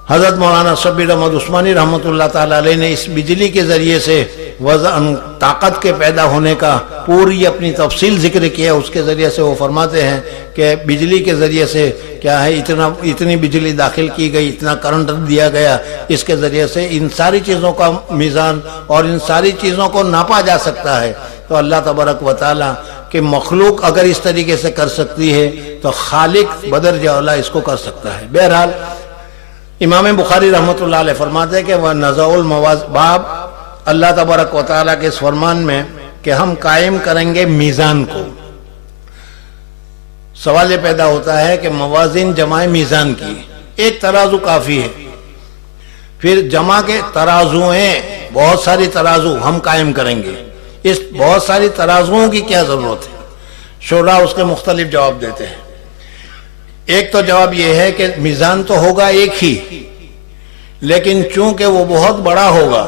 حضرت مولانا شبیر احمد عثمانی رحمۃ اللہ تعالی علیہ نے اس بجلی کے ذریعے سے وزن طاقت کے پیدا ہونے کا پوری اپنی تفصیل ذکر کیا۔ اس کے ذریعے سے وہ فرماتے ہیں کہ بجلی کے ذریعے سے کیا ہے، اتنی بجلی داخل کی گئی، اتنا کرنٹ دیا گیا، اس کے ذریعے سے ان ساری چیزوں کا میزان اور ان ساری چیزوں کو ناپا جا سکتا ہے۔ تو اللہ تبارک و تعالیٰ کہ مخلوق اگر اس طریقے سے کر سکتی ہے تو خالق بدرجہ اولیٰ اس کو کر سکتا ہے۔ بہرحال امام بخاری رحمۃ اللہ علیہ فرماتے ہیں کہ وَنَزَعُ الْمَوَازِينَ، باب اللہ تبارک و تعالیٰ کے اس فرمان میں کہ ہم قائم کریں گے میزان کو۔ سوال یہ پیدا ہوتا ہے کہ موازین جمع میزان کی، ایک ترازو کافی ہے، پھر جمع کے ترازویں، بہت ساری ترازو ہم قائم کریں گے، اس بہت ساری ترازوؤں کی کیا ضرورت ہے؟ شعراء اس کے مختلف جواب دیتے ہیں۔ ایک تو جواب یہ ہے کہ میزان تو ہوگا ایک ہی، لیکن چونکہ وہ بہت بڑا ہوگا،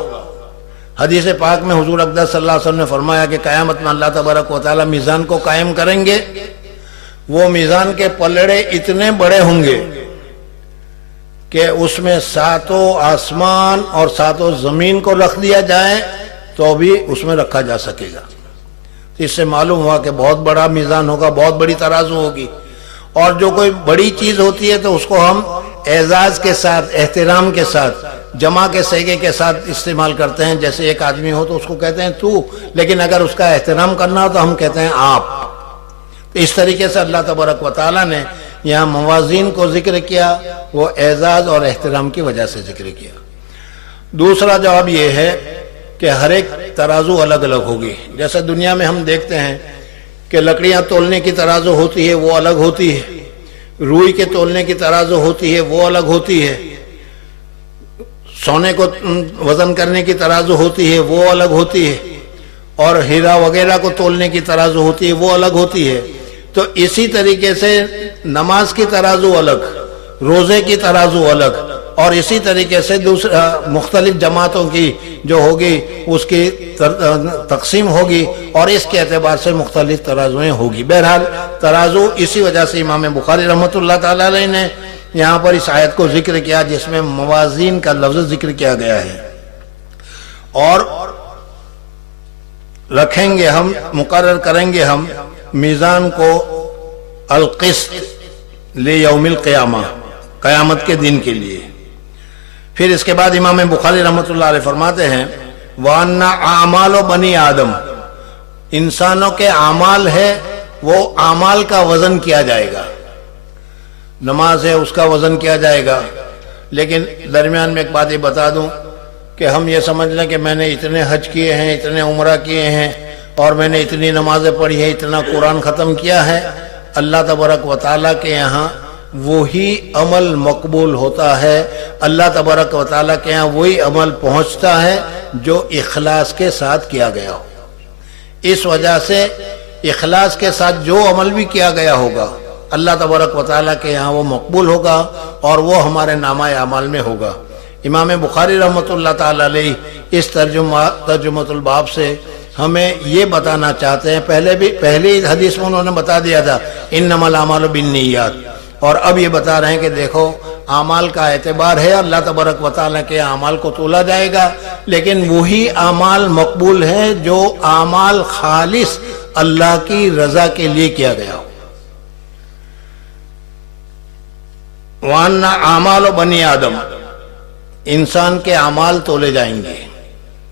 حدیث پاک میں حضور اقدس صلی اللہ علیہ وسلم نے فرمایا کہ قیامت میں اللہ تبارک و تعالی میزان کو قائم کریں گے، وہ میزان کے پلڑے اتنے بڑے ہوں گے کہ اس میں ساتوں آسمان اور ساتوں زمین کو رکھ دیا جائے تو بھی اس میں رکھا جا سکے گا۔ اس سے معلوم ہوا کہ بہت بڑا میزان ہوگا، بہت بڑی ترازو ہوگی، اور جو کوئی بڑی چیز ہوتی ہے تو اس کو ہم اعزاز کے ساتھ، احترام کے ساتھ، جمع کے صیغے کے ساتھ استعمال کرتے ہیں۔ جیسے ایک آدمی ہو تو اس کو کہتے ہیں تو، لیکن اگر اس کا احترام کرنا ہو تو ہم کہتے ہیں آپ۔ اس طریقے سے اللہ تبارک و تعالیٰ نے یہاں موازین کو ذکر کیا، وہ اعزاز اور احترام کی وجہ سے ذکر کیا۔ دوسرا جواب یہ ہے کہ ہر ایک ترازو الگ الگ ہوگی۔ جیسے دنیا میں ہم دیکھتے ہیں کہ لکڑیاں تولنے کی ترازو ہوتی ہے، وہ الگ ہوتی ہے، روئی کے تولنے کی ترازو ہوتی ہے، وہ الگ ہوتی ہے، سونے کو وزن کرنے کی ترازو ہوتی ہے، وہ الگ ہوتی ہے، اور ہیرا وغیرہ کو تولنے کی ترازو ہوتی ہے، وہ الگ ہوتی ہے۔ تو اسی طریقے سے نماز کی ترازو الگ، روزے کی ترازو الگ، اور اسی طریقے سے دوسرا مختلف جماعتوں کی جو ہوگی اس کی تقسیم ہوگی، اور اس کے اعتبار سے مختلف ترازویں ہوگی۔ بہرحال ترازو اسی وجہ سے امام بخاری رحمۃ اللہ تعالی علیہ نے یہاں پر اس آیت کو ذکر کیا جس میں موازین کا لفظ ذکر کیا گیا ہے، اور رکھیں گے ہم، مقرر کریں گے ہم میزان کو القسط لیوم القیامہ، قیامت کے دن کے لیے۔ پھر اس کے بعد امام بخاری رحمۃ اللہ علیہ فرماتے ہیں وَأَنَّ أَعْمَالُ بَنِي آدم، انسانوں کے اعمال ہے وہ اعمال کا وزن کیا جائے گا، نماز ہے اس کا وزن کیا جائے گا۔ لیکن درمیان میں ایک بات یہ بتا دوں کہ ہم یہ سمجھ لیں کہ میں نے اتنے حج کیے ہیں، اتنے عمرہ کیے ہیں، اور میں نے اتنی نمازیں پڑھی ہیں، اتنا قرآن ختم کیا ہے، اللہ تبارک و تعالیٰ کے یہاں وہی عمل مقبول ہوتا ہے، اللہ تبارک و تعالیٰ کے یہاں وہی عمل پہنچتا ہے جو اخلاص کے ساتھ کیا گیا ہو۔ اس وجہ سے اخلاص کے ساتھ جو عمل بھی کیا گیا ہوگا اللہ تبارک و تعالیٰ کے یہاں وہ مقبول ہوگا، اور وہ ہمارے نامہ اعمال میں ہوگا۔ امام بخاری رحمۃ اللہ تعالیٰ علیہ اس ترجمۃ الباب سے ہمیں یہ بتانا چاہتے ہیں، پہلی حدیث میں انہوں نے بتا دیا تھا انما الاعمال بالنیات، اور اب یہ بتا رہے ہیں کہ دیکھو اعمال کا اعتبار ہے، اللہ تبارک و تعالیٰ کے اعمال کو تولا جائے گا، لیکن وہی اعمال مقبول ہیں جو اعمال خالص اللہ کی رضا کے لیے کیا گیا ہو۔ وَأَنَّ أَعْمَالُ بَنِي آدم، انسان کے اعمال تولے جائیں گے۔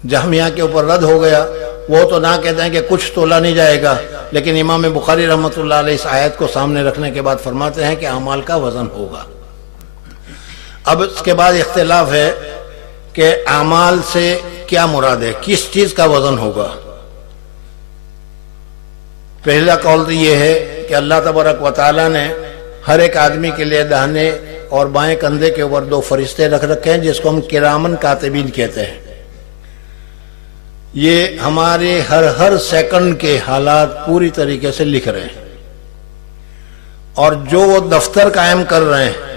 جہمیہ کے اوپر رد ہو گیا، وہ تو نہ کہتے ہیں کہ کچھ تولا نہیں جائے گا، لیکن امام بخاری رحمۃ اللہ علیہ اس آیت کو سامنے رکھنے کے بعد فرماتے ہیں کہ اعمال کا وزن ہوگا۔ اب اس کے بعد اختلاف ہے کہ اعمال سے کیا مراد ہے، کس چیز کا وزن ہوگا۔ پہلا قول تو یہ ہے کہ اللہ تبارک و تعالیٰ نے ہر ایک آدمی کے لیے داہنے اور بائیں کندھے کے اوپر 2 فرشتے رکھ رکھے ہیں جس کو ہم کرامن کاتبین کہتے ہیں۔ یہ ہمارے ہر سیکنڈ کے حالات پوری طریقے سے لکھ رہے ہیں، اور جو وہ دفتر قائم کر رہے ہیں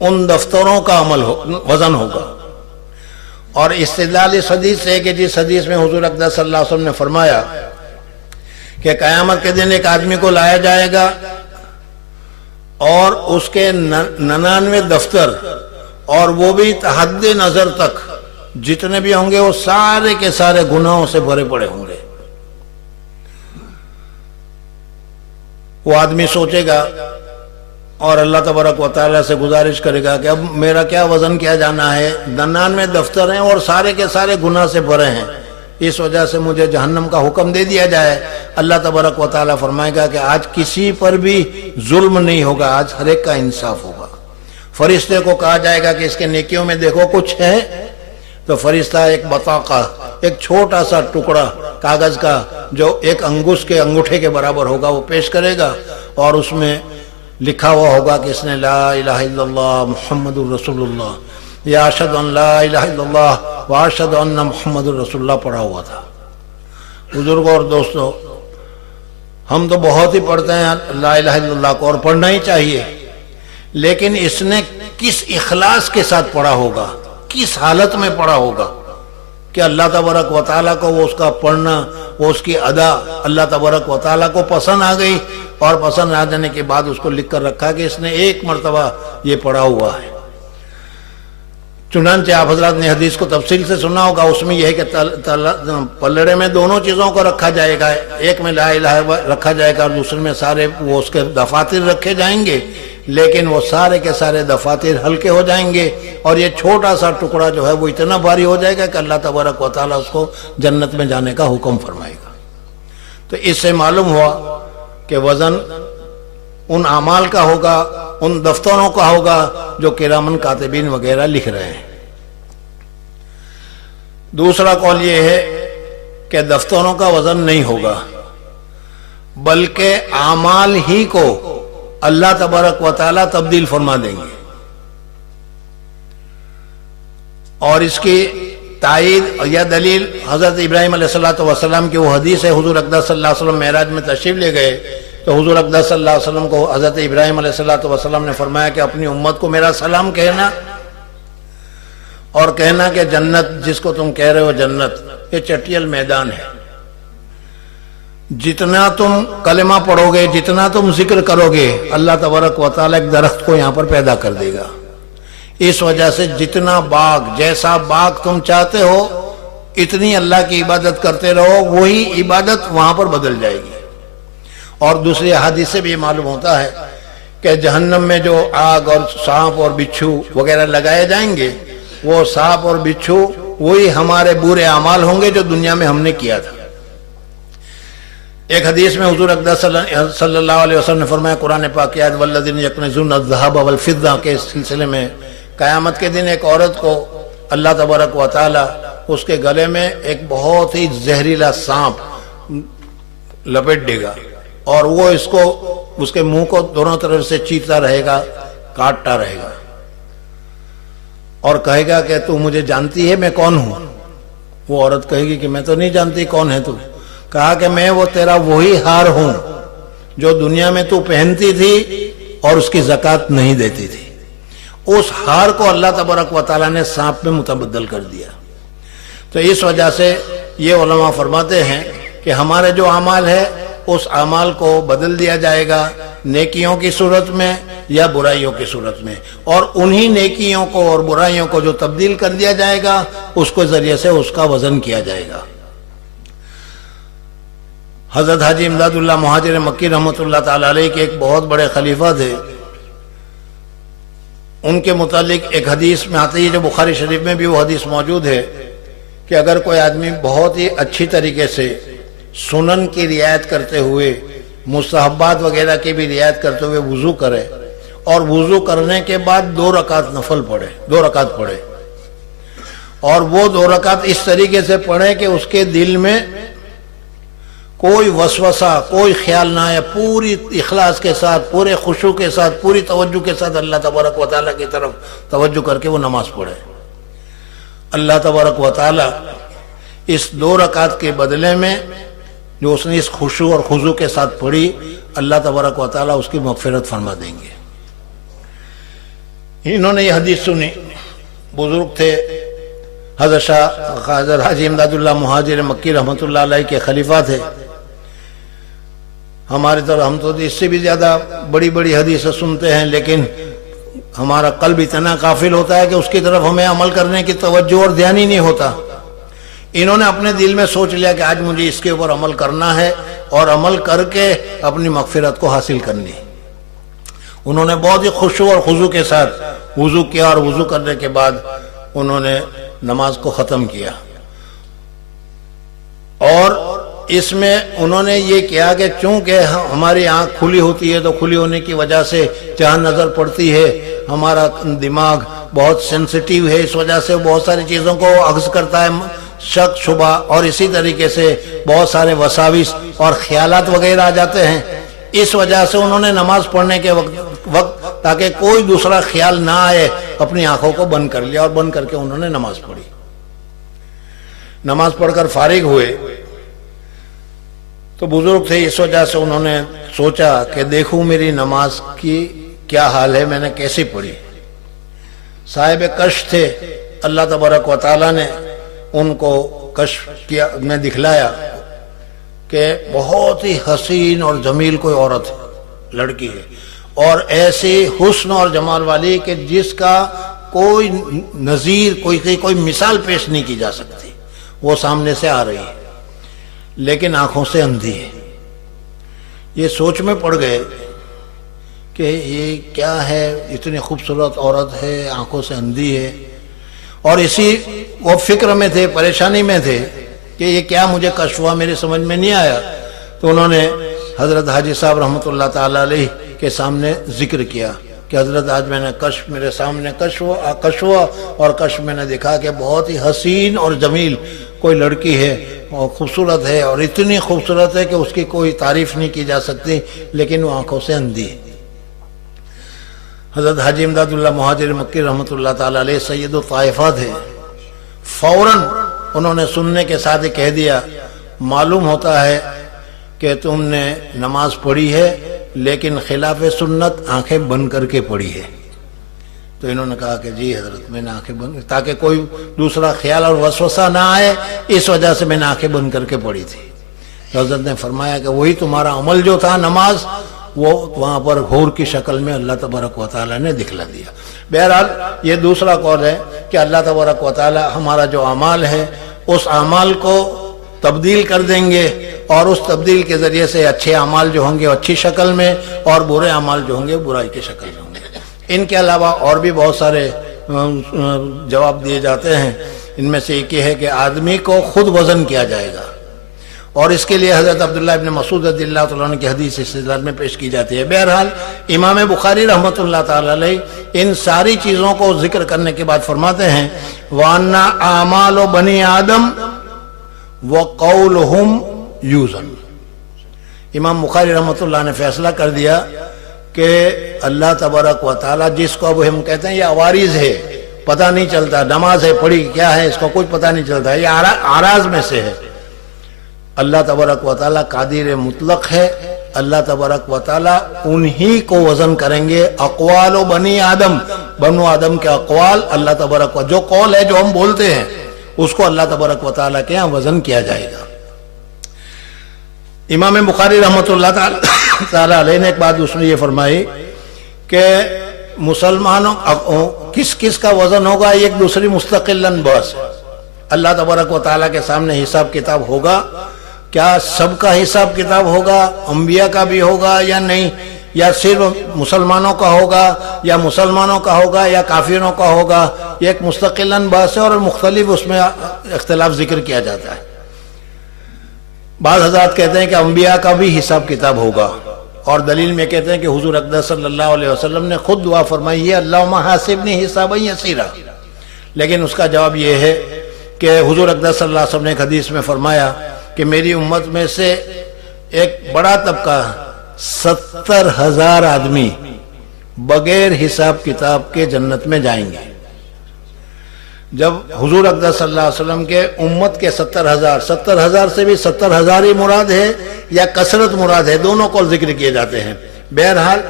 ان دفتروں کا وزن ہوگا۔ اور استدلال اس حدیث سے کہ جس حدیث میں حضور اقدس صلی اللہ علیہ وسلم نے فرمایا کہ قیامت کے دن ایک آدمی کو لایا جائے گا اور اس کے 99 دفتر، اور وہ بھی حد نظر تک جتنے بھی ہوں گے وہ سارے کے سارے گناہوں سے بھرے پڑے ہوں گے۔ وہ آدمی سوچے گا اور اللہ تبارک و تعالیٰ سے گزارش کرے گا کہ اب میرا کیا وزن کیا جانا ہے، 99 دفتر ہیں اور سارے کے سارے گناہ سے بھرے ہیں، اس وجہ سے مجھے جہنم کا حکم دے دیا جائے۔ اللہ تبارک و تعالیٰ فرمائے گا کہ آج کسی پر بھی ظلم نہیں ہوگا، آج ہر ایک کا انصاف ہوگا۔ فرشتے کو کہا جائے گا کہ اس کے نیکیوں میں دیکھو کچھ ہے، تو فرشتہ ایک بطاقہ، ایک چھوٹا سا ٹکڑا کاغذ کا جو ایک انگوش کے انگوٹھے کے برابر ہوگا وہ پیش کرے گا، اور اس میں لکھا ہوا ہوگا کہ اس نے لا الہ الا اللہ محمد الرسول اللہ یا اشہد ان لا الہ الا اللہ و اشہد ان محمد الرسول اللہ پڑھا ہوا تھا۔ بزرگوں اور دوستوں، ہم تو بہت ہی پڑھتے ہیں لا الہ الا اللہ کو، اور پڑھنا ہی چاہیے، لیکن اس نے کس اخلاص کے ساتھ پڑھا ہوگا، کس حالت میں پڑھا ہوگا کہ اللہ تبارک و تعالیٰ کو وہ اس کا پڑھنا، وہ اس کی ادا اللہ تبارک و تعالیٰ کو پسند آ گئی، اور پسند آ جانے کے بعد اس کو لکھ کر رکھا کہ اس نے ایک مرتبہ یہ پڑھا ہوا ہے۔ چنانچہ آپ حضرات نے حدیث کو تفصیل سے سنا ہوگا، اس میں یہ ہے کہ پلڑے میں دونوں چیزوں کو رکھا جائے گا، ایک میں لا الہ رکھا جائے گا اور دوسرے میں سارے وہ اس کے دفاتر رکھے جائیں گے، لیکن وہ سارے کے سارے دفاتر ہلکے ہو جائیں گے، اور یہ چھوٹا سا ٹکڑا جو ہے وہ اتنا بھاری ہو جائے گا کہ اللہ تبارک و تعالیٰ اس کو جنت میں جانے کا حکم فرمائے گا۔ تو اس سے معلوم ہوا کہ وزن ان اعمال کا ہوگا، ان دفتروں کا ہوگا جو کرامن کاتبین وغیرہ لکھ رہے ہیں۔ دوسرا قول یہ ہے کہ دفتروں کا وزن نہیں ہوگا، بلکہ اعمال ہی کو اللہ تبارک و تعالیٰ تبدیل فرما دیں گے۔ اور اس کی تائید یا دلیل حضرت ابراہیم علیہ السلام کی وہ حدیث ہے، حضور اقدس صلی اللہ علیہ وسلم معراج میں تشریف لے گئے تو حضور اقدس صلی اللہ علیہ وسلم کو حضرت ابراہیم علیہ السلام نے فرمایا کہ اپنی امت کو میرا سلام کہنا اور کہنا کہ جنت جس کو تم کہہ رہے ہو جنت یہ چٹیل میدان ہے، جتنا تم کلمہ پڑھو گے، جتنا تم ذکر کرو گے، اللہ تبارک و تعالیٰ ایک درخت کو یہاں پر پیدا کر دے گا۔ اس وجہ سے جتنا باغ، جیسا باغ تم چاہتے ہو اتنی اللہ کی عبادت کرتے رہو، وہی عبادت وہاں پر بدل جائے گی۔ اور دوسری حدیث سے بھی معلوم ہوتا ہے کہ جہنم میں جو آگ اور سانپ اور بچھو وغیرہ لگائے جائیں گے، وہ سانپ اور بچھو وہی ہمارے برے اعمال ہوں گے جو دنیا میں ہم نے کیا تھا۔ ایک حدیث میں حضور اقدس صلی اللہ علیہ وسلم نے فرمایا، قرآن پاک کی آیت والذین یکنزون الذھب والفضہ کے سلسلے میں، قیامت کے دن ایک عورت کو اللہ تبارک و تعالی اس کے گلے میں ایک بہت ہی زہریلا سانپ لپیٹ دے گا، اور وہ اس کے منہ کو دونوں طرف سے چیرتا رہے گا، کاٹتا رہے گا، اور کہے گا کہ تو مجھے جانتی ہے میں کون ہوں؟ وہ عورت کہے گی کہ میں تو نہیں جانتی کون ہے تو۔ کہا کہ میں وہ تیرا وہی ہار ہوں جو دنیا میں تو پہنتی تھی اور اس کی زکوٰۃ نہیں دیتی تھی۔ اس ہار کو اللہ تبارک و تعالیٰ نے سانپ میں متبدل کر دیا۔ تو اس وجہ سے یہ علماء فرماتے ہیں کہ ہمارے جو اعمال ہے اس اعمال کو بدل دیا جائے گا نیکیوں کی صورت میں یا برائیوں کی صورت میں، اور انہی نیکیوں کو اور برائیوں کو جو تبدیل کر دیا جائے گا اس کے ذریعے سے اس کا وزن کیا جائے گا۔ حضرت حاجی امداد اللہ مہاجر مکی رحمۃ اللہ تعالی علیہ کے ایک بہت بڑے خلیفہ تھے، ان کے متعلق ایک حدیث میں آتی ہے جو بخاری شریف میں بھی وہ حدیث موجود ہے کہ اگر کوئی آدمی بہت ہی اچھی طریقے سے سنن کی رعایت کرتے ہوئے، مستحبات وغیرہ کی بھی رعایت کرتے ہوئے وضو کرے، اور وضو کرنے کے بعد 2 رکعت نفل پڑھے، 2 رکعت پڑھے، اور وہ 2 رکعت اس طریقے سے پڑھے کہ اس کے دل میں کوئی وسوسہ، کوئی خیال نہ آئے، پوری اخلاص کے ساتھ، پورے خشوع کے ساتھ، پوری توجہ کے ساتھ اللہ تبارک و تعالیٰ کی طرف توجہ کر کے وہ نماز پڑھے۔ اللہ تبارک و تعالیٰ اس 2 رکعت کے بدلے میں جو اس نے اس خشوع اور خضوع کے ساتھ پڑھی، اللہ تبارک و تعالیٰ اس کی مغفرت فرما دیں گے۔ انہوں نے یہ حدیث سنی، بزرگ تھے، حضرت حاجی امداد اللہ مہاجر مکی رحمۃ اللہ علیہ کے خلیفہ تھے۔ ہماری طرح ہم تو اس سے بھی زیادہ بڑی بڑی حدیثیں سنتے ہیں، لیکن ہمارا قلب اتنا غافل ہوتا ہے کہ اس کی طرف ہمیں عمل کرنے کی توجہ اور دھیان ہی نہیں ہوتا۔ انہوں نے اپنے دل میں سوچ لیا کہ آج مجھے اس کے اوپر عمل کرنا ہے اور عمل کر کے اپنی مغفرت کو حاصل کرنی۔ انہوں نے بہت ہی خشوع اور خضوع کے ساتھ وضو کیا، اور وضو کرنے کے بعد انہوں نے نماز کو ختم کیا، اور اس میں انہوں نے یہ کیا کہ چونکہ ہماری آنکھ کھلی ہوتی ہے تو کھلی ہونے کی وجہ سے جہاں نظر پڑتی ہے ہمارا دماغ بہت سینسٹیو ہے، اس وجہ سے بہت ساری چیزوں کو اخذ کرتا ہے، شک شبہ، اور اسی طریقے سے بہت سارے وساوس اور خیالات وغیرہ آ جاتے ہیں۔ اس وجہ سے انہوں نے نماز پڑھنے کے وقت تاکہ کوئی دوسرا خیال نہ آئے اپنی آنکھوں کو بند کر لیا، اور بند کر کے انہوں نے نماز پڑھی۔ نماز پڑھ کر فارغ ہوئے تو بزرگ تھے، اس وجہ سے انہوں نے سوچا کہ دیکھوں میری نماز کی کیا حال ہے، میں نے کیسی پڑھی۔ صاحب کشف تھے، اللہ تبارک و تعالیٰ نے ان کو کشف کیا، میں دکھلایا کہ بہت ہی حسین اور جمیل کوئی عورت ہے، لڑکی ہے، اور ایسی حسن اور جمال والی کہ جس کا کوئی نظیر، کوئی مثال پیش نہیں کی جا سکتی، وہ سامنے سے آ رہی ہے لیکن آنکھوں سے اندھی ہے۔ یہ سوچ میں پڑ گئے کہ یہ کیا ہے، اتنی خوبصورت عورت ہے، آنکھوں سے اندھی ہے، اور اسی وہ فکر میں تھے، پریشانی میں تھے کہ یہ کیا مجھے کشف ہوا، میرے سمجھ میں نہیں آیا۔ تو انہوں نے حضرت حاجی صاحب رحمۃ اللہ تعالی علیہ کے سامنے ذکر کیا کہ حضرت آج میں نے کشف، میرے سامنے کشف ہوا، اور کشف میں نے دیکھا کہ بہت ہی حسین اور جمیل کوئی لڑکی ہے، اور خوبصورت ہے، اور اتنی خوبصورت ہے کہ اس کی کوئی تعریف نہیں کی جا سکتی، لیکن وہ آنکھوں سے اندھی ہے۔ حضرت حاجی امداد اللہ مہاجر مکی رحمۃ اللہ تعالی علیہ سید الطائفہ تھے، فوراً انہوں نے سننے کے ساتھ ہی کہہ دیا، معلوم ہوتا ہے کہ تم نے نماز پڑھی ہے لیکن خلاف سنت آنکھیں بند کر کے پڑھی ہے. تو انہوں نے کہا کہ جی حضرت میں نے آنکھیں بند تاکہ کوئی دوسرا خیال اور وسوسہ نہ آئے، اس وجہ سے میں نے آنکھیں بند کر کے پڑھی تھی. حضرت نے فرمایا کہ وہی تمہارا عمل جو تھا نماز، وہ وہاں پر حور کی شکل میں اللہ تبارک و تعالیٰ نے دکھلا دیا. بہرحال یہ دوسرا قول ہے کہ اللہ تبارک و تعالیٰ ہمارا جو اعمال ہے اس اعمال کو تبدیل کر دیں گے، اور اس تبدیل کے ذریعے سے اچھے اعمال جو ہوں گے اچھی شکل میں، اور برے اعمال جو ہوں گے برائی کی شکل میں ہوں گے. ان کے علاوہ اور بھی بہت سارے جواب دیے جاتے ہیں. ان میں سے ایک یہ ہے کہ آدمی کو خود وزن کیا جائے گا، اور اس کے لیے حضرت عبداللہ ابن مسعود رضی اللہ تعالیٰ عنہ کی حدیث اس سلسلے میں پیش کی جاتی ہے. بہرحال امام بخاری رحمۃ اللہ تعالیٰ علیہ ان ساری چیزوں کو ذکر کرنے کے بعد فرماتے ہیں وَأَنَّ أَعْمَالُ بَنِي آدم وَقَوْلُهُمْ يُوزَنُ. امام بخاری رحمۃ اللہ نے فیصلہ کر دیا کہ اللہ تبارک و تعالیٰ جس کو اب ہم کہتے ہیں یہ عوارض ہے، پتہ نہیں چلتا نماز ہے پڑھی کیا ہے اس کو کچھ پتہ نہیں چلتا، یہ اعراض میں سے ہے. اللہ تبارک و تعالیٰ قادر مطلق ہے. اللہ تبارک و تعالیٰ انہی کو وزن کریں گے. اقوال و بنی آدم، بنو آدم کے اقوال اللہ تبارک و جو قول ہے جو ہم بولتے ہیں اس کو اللہ تبارک و تعالیٰ کے یہاں وزن کیا جائے گا. امام بخاری رحمۃ اللہ تعالیٰ علیہ نے ایک بات اس میں یہ فرمائی کہ مسلمانوں کس کس کا وزن ہوگا ایک دوسری مستقلاً بحث. اللہ تبارک و تعالیٰ کے سامنے حساب کتاب ہوگا. کیا سب کا حساب کتاب ہوگا؟ انبیاء کا بھی ہوگا یا نہیں؟ یا صرف مسلمانوں کا ہوگا یا مسلمانوں کا ہوگا یا کافروں کا ہوگا؟ یہ ایک مستقلاً بحث ہے اور مختلف اس میں اختلاف ذکر کیا جاتا ہے. بعض حضرات کہتے ہیں کہ انبیاء کا بھی حساب کتاب ہوگا، اور دلیل میں کہتے ہیں کہ حضور اقدس صلی اللہ علیہ وسلم نے خود دعا فرمائی ہے اللہم حاسبنی حسابا یسیرا. لیکن اس کا جواب یہ ہے کہ حضور اقدس صلی اللہ علیہ وسلم نے ایک حدیث میں فرمایا کہ میری امت میں سے ایک بڑا طبقہ 70,000 آدمی بغیر حساب کتاب کے جنت میں جائیں گے. جب حضور اقدس صلی اللہ علیہ وسلم کے امت کے 70,000 سے بھی 70,000 ہی مراد ہے یا کثرت مراد ہے، دونوں کو ذکر کیے جاتے ہیں. بہرحال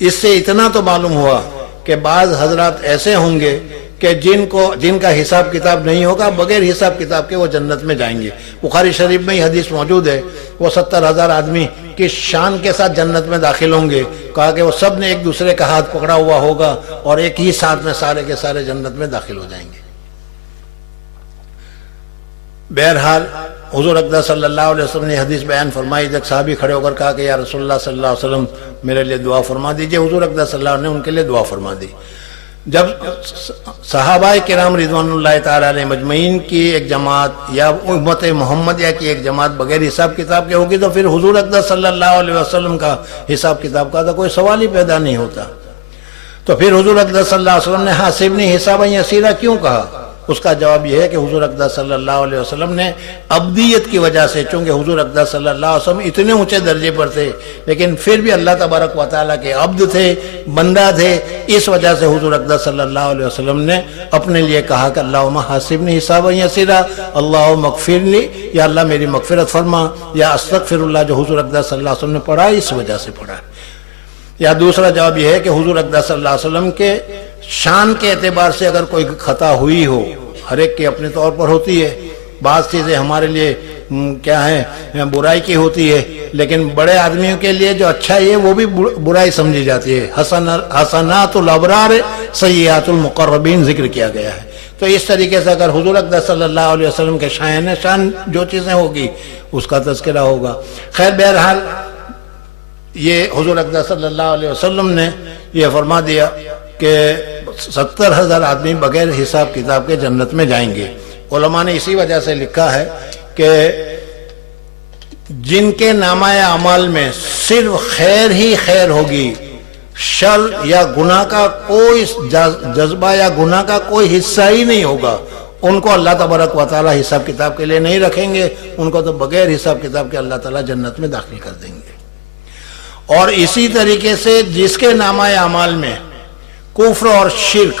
اس سے اتنا تو معلوم ہوا کہ بعض حضرات ایسے ہوں گے کہ جن کا حساب کتاب نہیں ہوگا، بغیر حساب کتاب کے وہ جنت میں جائیں گے. بخاری شریف میں یہ حدیث موجود ہے. وہ 70,000 آدمی کی شان کے ساتھ جنت میں داخل ہوں گے. کہا کہ وہ سب نے ایک دوسرے کا ہاتھ پکڑا ہوا ہوگا اور ایک ہی ساتھ میں سارے کے سارے جنت میں داخل ہو جائیں گے. بہرحال حضور اقدس صلی اللہ علیہ وسلم نے حدیث بیان فرمائی. ایک صحابی کھڑے ہو کر کہا کہ یا رسول اللہ صلی اللہ علیہ وسلم میرے لیے دعا فرما دیجئے. حضور اقدس صلی اللہ علیہ وسلم نے ان کے لیے دعا فرما دی. جب صحابہ کرام رضوان اللہ تعالیٰ علیہ مجمعین کی ایک جماعت یا امت محمدیہ کی ایک جماعت بغیر حساب کتاب کے ہوگی تو پھر حضور اقدس صلی اللہ علیہ وسلم کا حساب کتاب کا تو کوئی سوال ہی پیدا نہیں ہوتا. تو پھر حضور اقدس صلی اللہ علیہ وسلم نے حاسبنی حسابا یسیرا کیوں کہا؟ اس کا جواب یہ ہے کہ حضور اقدس صلی اللہ علیہ وسلم نے عبدیت کی وجہ سے، چونکہ حضور اقدس صلی اللہ علیہ وسلم اتنے اونچے درجے پر تھے لیکن پھر بھی اللہ تبارک و تعالیٰ کے عبد تھے، بندہ تھے، اس وجہ سے حضور اقدس صلی اللہ علیہ وسلم نے اپنے لیے کہا کہ اللہم حاسبنی حسابا یسیرا، اللہم اغفر لی، یا اللہ میری مغفرت فرما، یا استغفر اللہ جو حضور اقدس صلی اللہ علیہ وسلم نے پڑھا اس وجہ سے پڑھا. یا دوسرا جواب یہ ہے کہ حضور اقدس صلی اللہ علیہ وسلم کے شان کے اعتبار سے اگر کوئی خطا ہوئی ہو، ہر ایک کی اپنے طور پر ہوتی ہے، بعض چیزیں ہمارے لیے کیا ہے برائی کی ہوتی ہے، لیکن بڑے آدمیوں کے لیے جو اچھا ہے وہ بھی برائی سمجھی جاتی ہے. حسنات الابرار سیئات المقربین ذکر کیا گیا ہے. تو اس طریقے سے اگر حضور اقدس صلی اللہ علیہ وسلم کے شان جو چیزیں ہوگی اس کا تذکرہ ہوگا. خیر بہرحال یہ حضور اقدس صلی اللہ علیہ وسلم نے یہ فرما دیا کہ 70,000 آدمی بغیر حساب کتاب کے جنت میں جائیں گے. علماء نے اسی وجہ سے لکھا ہے کہ جن کے نامہ اعمال میں صرف خیر ہی خیر ہوگی، شر یا گناہ کا کوئی جذبہ یا گناہ کا کوئی حصہ ہی نہیں ہوگا، ان کو اللہ تبارک و تعالیٰ حساب کتاب کے لیے نہیں رکھیں گے، ان کو تو بغیر حساب کتاب کے اللہ تعالیٰ جنت میں داخل کر دیں گے. اور اسی طریقے سے جس کے نامہ اعمال میں کفر اور شرک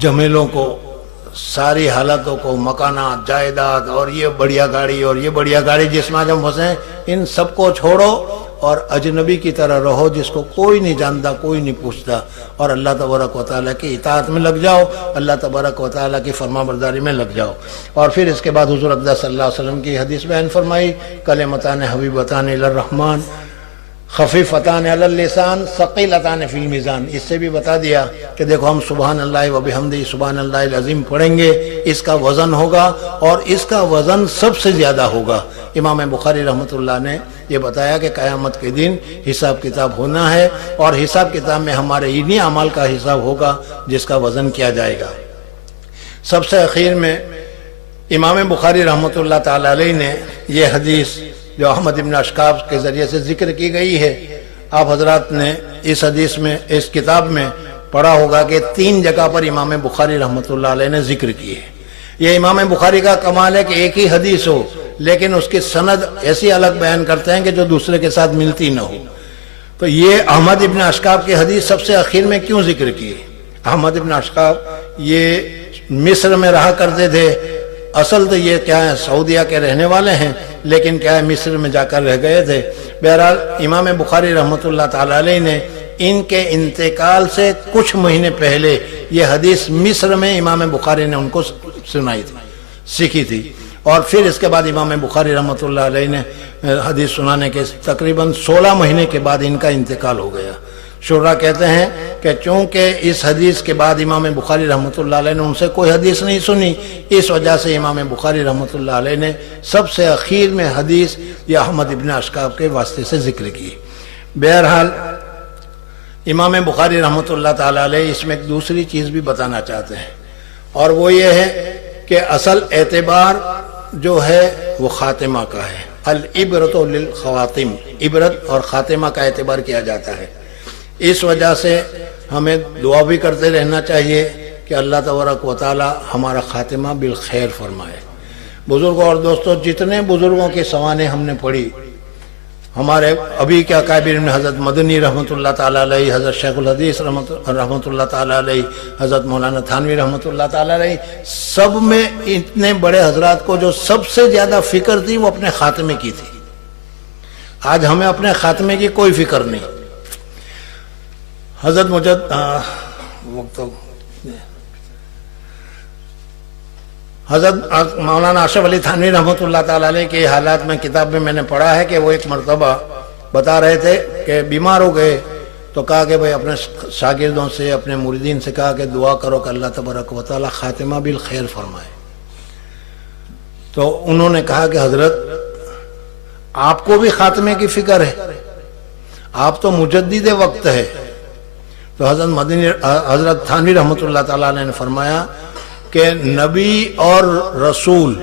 جمیلوں کو، ساری حالتوں کو، مکانات، جائیداد، اور یہ بڑھیا گاڑی اور یہ بڑھیا گاڑی جس میں آج ہم پھنسے ہیں، ان سب کو چھوڑو اور اجنبی کی طرح رہو جس کو کوئی نہیں جانتا، کوئی نہیں پوچھتا، اور اللہ تبارک و تعالیٰ کی اطاعت میں لگ جاؤ، اللہ تبارک و تعالیٰ کی فرما برداری میں لگ جاؤ۔ اور پھر اس کے بعد حضور اقدس صلی اللہ علیہ وسلم کی حدیث بیان فرمائی، کلمتان حبیبتان الی الرحمن خفیفتان علی اللسان ثقیلتان فی المیزان۔ اس سے بھی بتا دیا کہ دیکھو ہم سبحان اللہ و بحمدہ سبحان اللہ العظیم پڑھیں گے، اس کا وزن ہوگا اور اس کا وزن سب سے زیادہ ہوگا۔ امام بخاری رحمۃ اللہ نے یہ بتایا کہ قیامت کے دن حساب کتاب ہونا ہے، اور حساب کتاب میں ہمارے انہی اعمال کا حساب ہوگا جس کا وزن کیا جائے گا۔ سب سے اخیر میں امام بخاری رحمۃ اللہ تعالی علیہ نے یہ حدیث جو احمد ابن اشکاب کے ذریعے سے ذکر کی گئی ہے، آپ حضرات نے اس حدیث میں، اس کتاب میں پڑھا ہوگا کہ 3 جگہ پر امام بخاری رحمۃ اللہ علیہ نے ذکر کی ہے۔ یہ امام بخاری کا کمال ہے کہ ایک ہی حدیث ہو لیکن اس کی سند ایسی الگ بیان کرتے ہیں کہ جو دوسرے کے ساتھ ملتی نہ ہو۔ تو یہ احمد ابن اشکاب کی حدیث سب سے اخیر میں کیوں ذکر کی؟ احمد ابن اشکاب یہ مصر میں رہا کرتے تھے، اصل تو یہ کیا ہے سعودیہ کے رہنے والے ہیں، لیکن کیا ہے مصر میں جا کر رہ گئے تھے۔ بہرحال امام بخاری رحمۃ اللہ تعالی علیہ نے ان کے انتقال سے کچھ مہینے پہلے یہ حدیث مصر میں امام بخاری نے ان کو سنائی تھی، سیکھی تھی، اور پھر اس کے بعد امام بخاری رحمۃ اللہ علیہ نے حدیث سنانے کے تقریباً 16 مہینے کے بعد ان کا انتقال ہو گیا۔ شعراء کہتے ہیں کہ چونکہ اس حدیث کے بعد امام بخاری رحمۃ اللہ علیہ نے ان سے کوئی حدیث نہیں سنی، اس وجہ سے امام بخاری رحمۃ اللہ علیہ نے سب سے اخیر میں حدیث یہ احمد ابن اشکاب کے واسطے سے ذکر کی۔ بہرحال امام بخاری رحمۃ اللہ تعالی علیہ اس میں ایک دوسری چیز بھی بتانا چاہتے ہیں، اور وہ یہ ہے کہ اصل اعتبار جو ہے وہ خاتمہ کا ہے۔ العبرۃ للخواتم، عبرت اور خاتمہ کا اعتبار کیا جاتا ہے۔ اس وجہ سے ہمیں دعا بھی کرتے رہنا چاہیے کہ اللہ تبارک و تعالی ہمارا خاتمہ بالخیر فرمائے۔ بزرگوں اور دوستوں، جتنے بزرگوں کی سوانح ہم نے پڑھی، ہمارے ابھی کے اکابر میں حضرت مدنی رحمۃ اللہ تعالی علیہ، حضرت شیخ الحدیث رحمۃ اللہ تعالی علیہ، حضرت مولانا تھانوی رحمۃ اللہ تعالی علیہ، سب میں اتنے بڑے حضرات کو جو سب سے زیادہ فکر تھی وہ اپنے خاتمے کی تھی۔ آج ہمیں اپنے خاتمے کی کوئی فکر نہیں۔ حضرت حضرت مولانا اشرف علی تھانوی رحمۃ اللہ تعالی علیہ کے حالات میں کتاب میں نے پڑھا ہے کہ وہ ایک مرتبہ بتا رہے تھے کہ بیمار ہو گئے، تو کہا کہ بھائی اپنے شاگردوں سے، اپنے مریدین سے کہا کہ دعا کرو کہ اللہ تبارک و تعالی خاتمہ بالخیر فرمائے۔ تو انہوں نے کہا کہ حضرت آپ کو بھی خاتمے کی فکر ہے، آپ تو مجدد وقت ہے۔ تو حضرت تھانوی رحمۃ اللہ تعالیٰ علیہ نے فرمایا کہ نبی اور رسول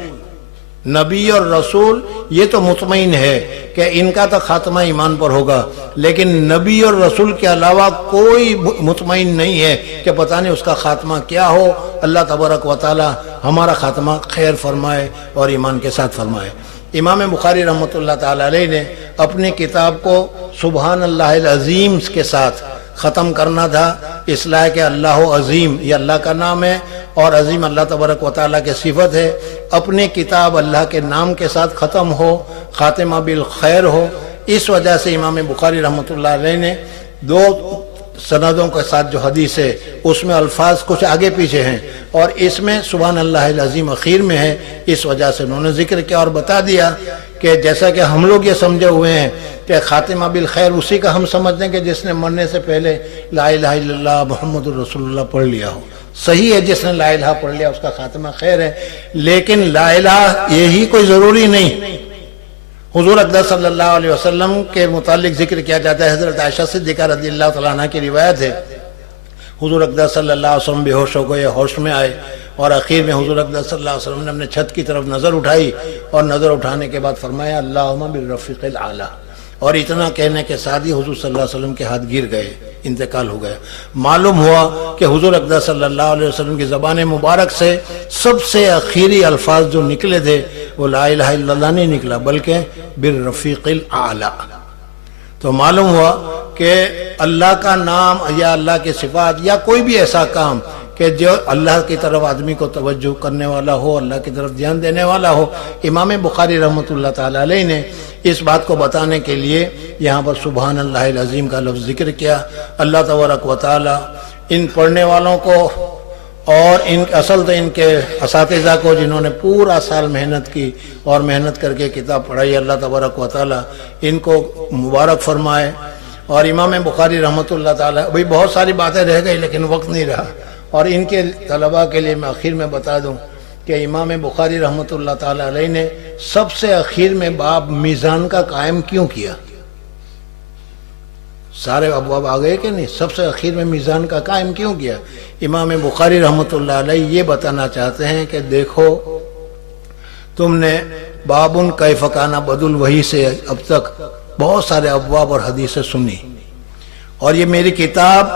یہ تو مطمئن ہے کہ ان کا تو خاتمہ ایمان پر ہوگا، لیکن نبی اور رسول کے علاوہ کوئی مطمئن نہیں ہے کہ پتہ نہیں اس کا خاتمہ کیا ہو۔ اللہ تبارک و تعالی ہمارا خاتمہ خیر فرمائے اور ایمان کے ساتھ فرمائے۔ امام بخاری رحمۃ اللہ تعالی علیہ نے اپنی کتاب کو سبحان اللہ العظیم کے ساتھ ختم کرنا تھا، اس لیے کہ اللہ عظیم یہ اللہ کا نام ہے اور عظیم اللہ تبارک و تعالیٰ کی صفت ہے۔ اپنی کتاب اللہ کے نام کے ساتھ ختم ہو، خاتمہ بالخیر ہو، اس وجہ سے امام بخاری رحمۃ اللہ علیہ نے 2 سندوں کے ساتھ جو حدیث ہے اس میں الفاظ کچھ آگے پیچھے ہیں، اور اس میں سبحان اللہ العظیم اخیر میں ہے، اس وجہ سے انہوں نے ذکر کیا اور بتا دیا کہ جیسا کہ ہم لوگ یہ سمجھے ہوئے ہیں کہ خاتمہ بالخیر اسی کا ہم سمجھتے ہیں کہ جس نے مرنے سے پہلے لا الہ الا اللہ محمد الرسول اللہ پڑھ لیا ہو۔ صحیح ہے، جس نے لا الہ پڑھ لیا اس کا خاتمہ خیر ہے، لیکن لا الہ یہی کوئی ضروری نہیں۔ حضور اقدس صلی اللہ علیہ وسلم کے متعلق ذکر کیا جاتا ہے، حضرت عائشہ صدیقہ رضی اللہ تعالیٰ عنہ کی روایت ہے، حضور اقدس صلی اللہ علیہ وسلم بے ہوش ہو گئے، ہوش میں آئے، اور اخیر میں حضور اقدس صلی اللہ علیہ وسلم نے اپنے چھت کی طرف نظر اٹھائی، اور نظر اٹھانے کے بعد فرمایا اللہم بالرفیق الاعلی، اور اتنا کہنے کے ساتھ ہی حضور صلی اللہ علیہ وسلم کے ہاتھ گر گئے، انتقال ہو گیا۔ معلوم ہوا کہ حضور اقدس صلی اللہ علیہ وسلم کی زبان مبارک سے سب سے اخیری الفاظ جو نکلے تھے وہ لا الہ الا اللہ نہیں نکلا بلکہ بالرفیق الاعلی۔ تو معلوم ہوا کہ اللہ کا نام یا اللہ کی صفات یا کوئی بھی ایسا کام کہ جو اللہ کی طرف آدمی کو توجہ کرنے والا ہو، اللہ کی طرف دھیان دینے والا ہو۔ امام بخاری رحمۃ اللہ تعالیٰ علیہ نے اس بات کو بتانے کے لیے یہاں پر سبحان اللہ العظیم کا لفظ ذکر کیا۔ اللہ تبارک و تعالیٰ ان پڑھنے والوں کو اور اصل تو ان کے اساتذہ کو جنہوں نے پورا سال محنت کی اور محنت کر کے کتاب پڑھائی، اللہ تبارک و تعالیٰ ان کو مبارک فرمائے۔ اور امام بخاری رحمۃ اللہ تعالیٰ، بھئی بہت ساری باتیں رہ گئی لیکن وقت نہیں رہا، اور ان کے طلباء کے لیے میں آخر میں بتا دوں کہ امام بخاری رحمۃ اللہ تعالیٰ علیہ نے سب سے آخر میں باب میزان کا قائم کیوں کیا؟ سارے ابواب آ گئے کہ نہیں، سب سے آخر میں میزان کا قائم کیوں کیا؟ امام بخاری رحمۃ اللہ علیہ یہ بتانا چاہتے ہیں کہ دیکھو، تم نے بابن کیف کان بدء الوحی سے اب تک بہت سارے ابواب اور حدیثیں سنی، اور یہ میری کتاب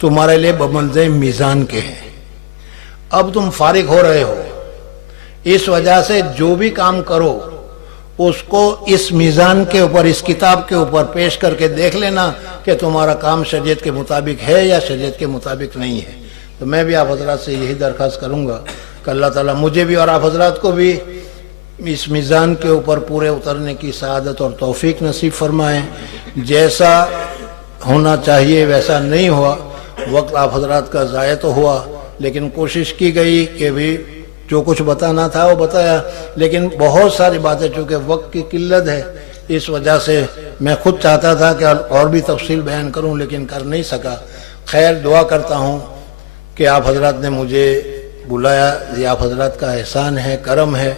تمہارے لیے بمنزلہ میزان کے ہیں۔ اب تم فارغ ہو رہے ہو، اس وجہ سے جو بھی کام کرو اس کو اس میزان کے اوپر، اس کتاب کے اوپر پیش کر کے دیکھ لینا کہ تمہارا کام شریعت کے مطابق ہے یا شریعت کے مطابق نہیں ہے۔ تو میں بھی آپ حضرات سے یہی درخواست کروں گا کہ اللہ تعالیٰ مجھے بھی اور آپ حضرات کو بھی اس میزان کے اوپر پورے اترنے کی سعادت اور توفیق نصیب فرمائیں۔ جیسا ہونا چاہیے ویسا نہیں ہوا، وقت آپ حضرات کا ضائع تو ہوا، لیکن کوشش کی گئی کہ بھی جو کچھ بتانا تھا وہ بتایا، لیکن بہت ساری باتیں چونکہ وقت کی قلت ہے، اس وجہ سے میں خود چاہتا تھا کہ اور بھی تفصیل بیان کروں لیکن کر نہیں سکا۔ خیر، دعا کرتا ہوں کہ آپ حضرات نے مجھے بلایا، یہ آپ حضرات کا احسان ہے، کرم ہے۔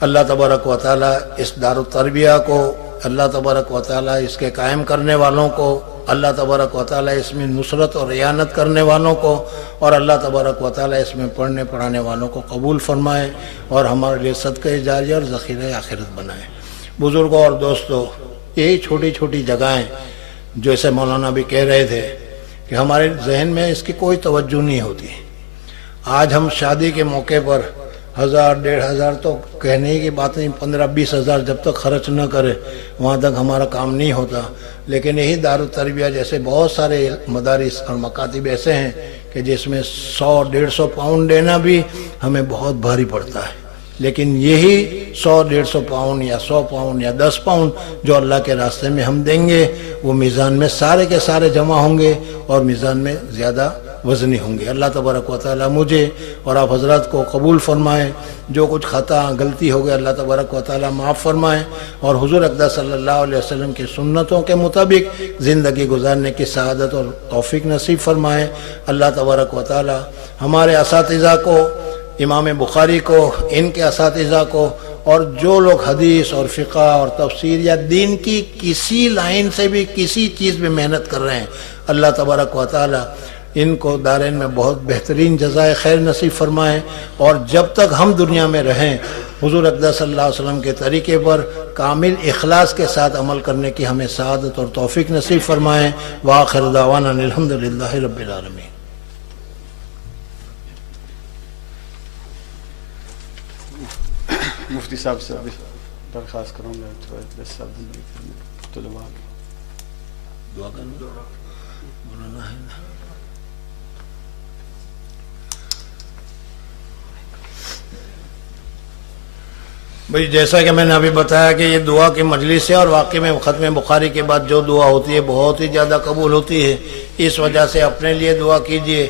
اللہ تبارک و تعالیٰ اس دار التربیہ کو، اللہ تبارک و تعالیٰ اس کے قائم کرنے والوں کو، اللہ تبارک و تعالیٰ اس میں نصرت اور اعانت کرنے والوں کو، اور اللہ تبارک و تعالیٰ اس میں پڑھنے پڑھانے والوں کو قبول فرمائے اور ہمارے لیے صدقہ جاریہ اور ذخیرہ آخرت بنائے۔ بزرگوں اور دوستو، یہی چھوٹی چھوٹی جگہیں جو اسے مولانا بھی کہہ رہے تھے کہ ہمارے ذہن میں اس کی کوئی توجہ نہیں ہوتی۔ آج ہم شادی کے موقع پر 1000 1500 تو کہنے کی بات نہیں، 15-20 ہزار جب تک خرچ نہ کرے وہاں تک ہمارا کام نہیں ہوتا۔ لیکن یہی دار التربیہ جیسے بہت سارے مدارس اور مکاتب ایسے ہیں کہ جس میں 100-150 پاؤنڈ دینا بھی ہمیں بہت بھاری پڑتا ہے، لیکن یہی 100-150 پاؤنڈ یا 100 پاؤنڈ یا 10 پاؤنڈ جو اللہ کے راستے میں ہم دیں گے، وہ میزان میں سارے کے سارے جمع ہوں گے اور میزان میں زیادہ وزنی ہوں گے۔ اللہ تبارک و تعالیٰ مجھے اور آپ حضرات کو قبول فرمائے، جو کچھ خطا غلطی ہو گیا اللہ تبارک و تعالیٰ معاف فرمائے، اور حضور اقدس صلی اللہ علیہ وسلم کی سنتوں کے مطابق زندگی گزارنے کی سعادت اور توفیق نصیب فرمائے۔ اللہ تبارک و تعالیٰ ہمارے اساتذہ کو، امام بخاری کو، ان کے اساتذہ کو، اور جو لوگ حدیث اور فقہ اور تفسیر یا دین کی کسی لائن سے بھی کسی چیز میں محنت کر رہے ہیں، اللہ تبارک و تعالیٰ ان کو دارین میں بہت بہترین جزائے خیر نصیب فرمائیں، اور جب تک ہم دنیا میں رہیں حضور اقدس صلی اللہ علیہ وسلم کے طریقے پر کامل اخلاص کے ساتھ عمل کرنے کی ہمیں سعادت اور توفیق نصیب فرمائیں۔ وآخر دعوانا الحمدللہ رب العالمین۔ مفتی صاحب سے بھی درخواست کروں گا طلباء دعا کرنا ہے۔ بھئی جیسا کہ میں نے ابھی بتایا کہ یہ دعا کی مجلس ہے، اور واقعی میں ختم بخاری کے بعد جو دعا ہوتی ہے بہت ہی زیادہ قبول ہوتی ہے، اس وجہ سے اپنے لیے دعا کیجئے۔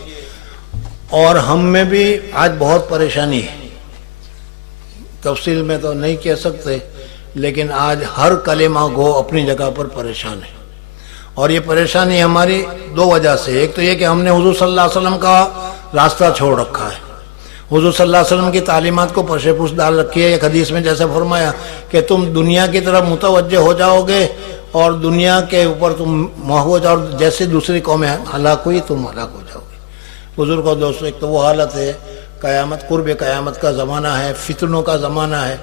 اور ہم میں بھی آج بہت پریشانی ہے، تفصیل میں تو نہیں کہہ سکتے، لیکن آج ہر کلمہ گو اپنی جگہ پر پریشان ہے، اور یہ پریشانی ہماری دو وجہ سے۔ ایک تو یہ کہ ہم نے حضور صلی اللہ علیہ وسلم کا راستہ چھوڑ رکھا ہے، حضور صلی اللہ علیہ وسلم کی تعلیمات کو پشے پوش ڈال رکھی ہے۔ ایک حدیث میں جیسے فرمایا کہ تم دنیا کی طرف متوجہ ہو جاؤ گے اور دنیا کے اوپر تم محوج، اور جیسے دوسری قومیں ہلاک ہوئی تم ہلاک ہو جاؤ گے۔ بزرگ اور دوستو، ایک تو وہ حالت ہے، قیامت، قرب قیامت کا زمانہ ہے، فتنوں کا زمانہ ہے۔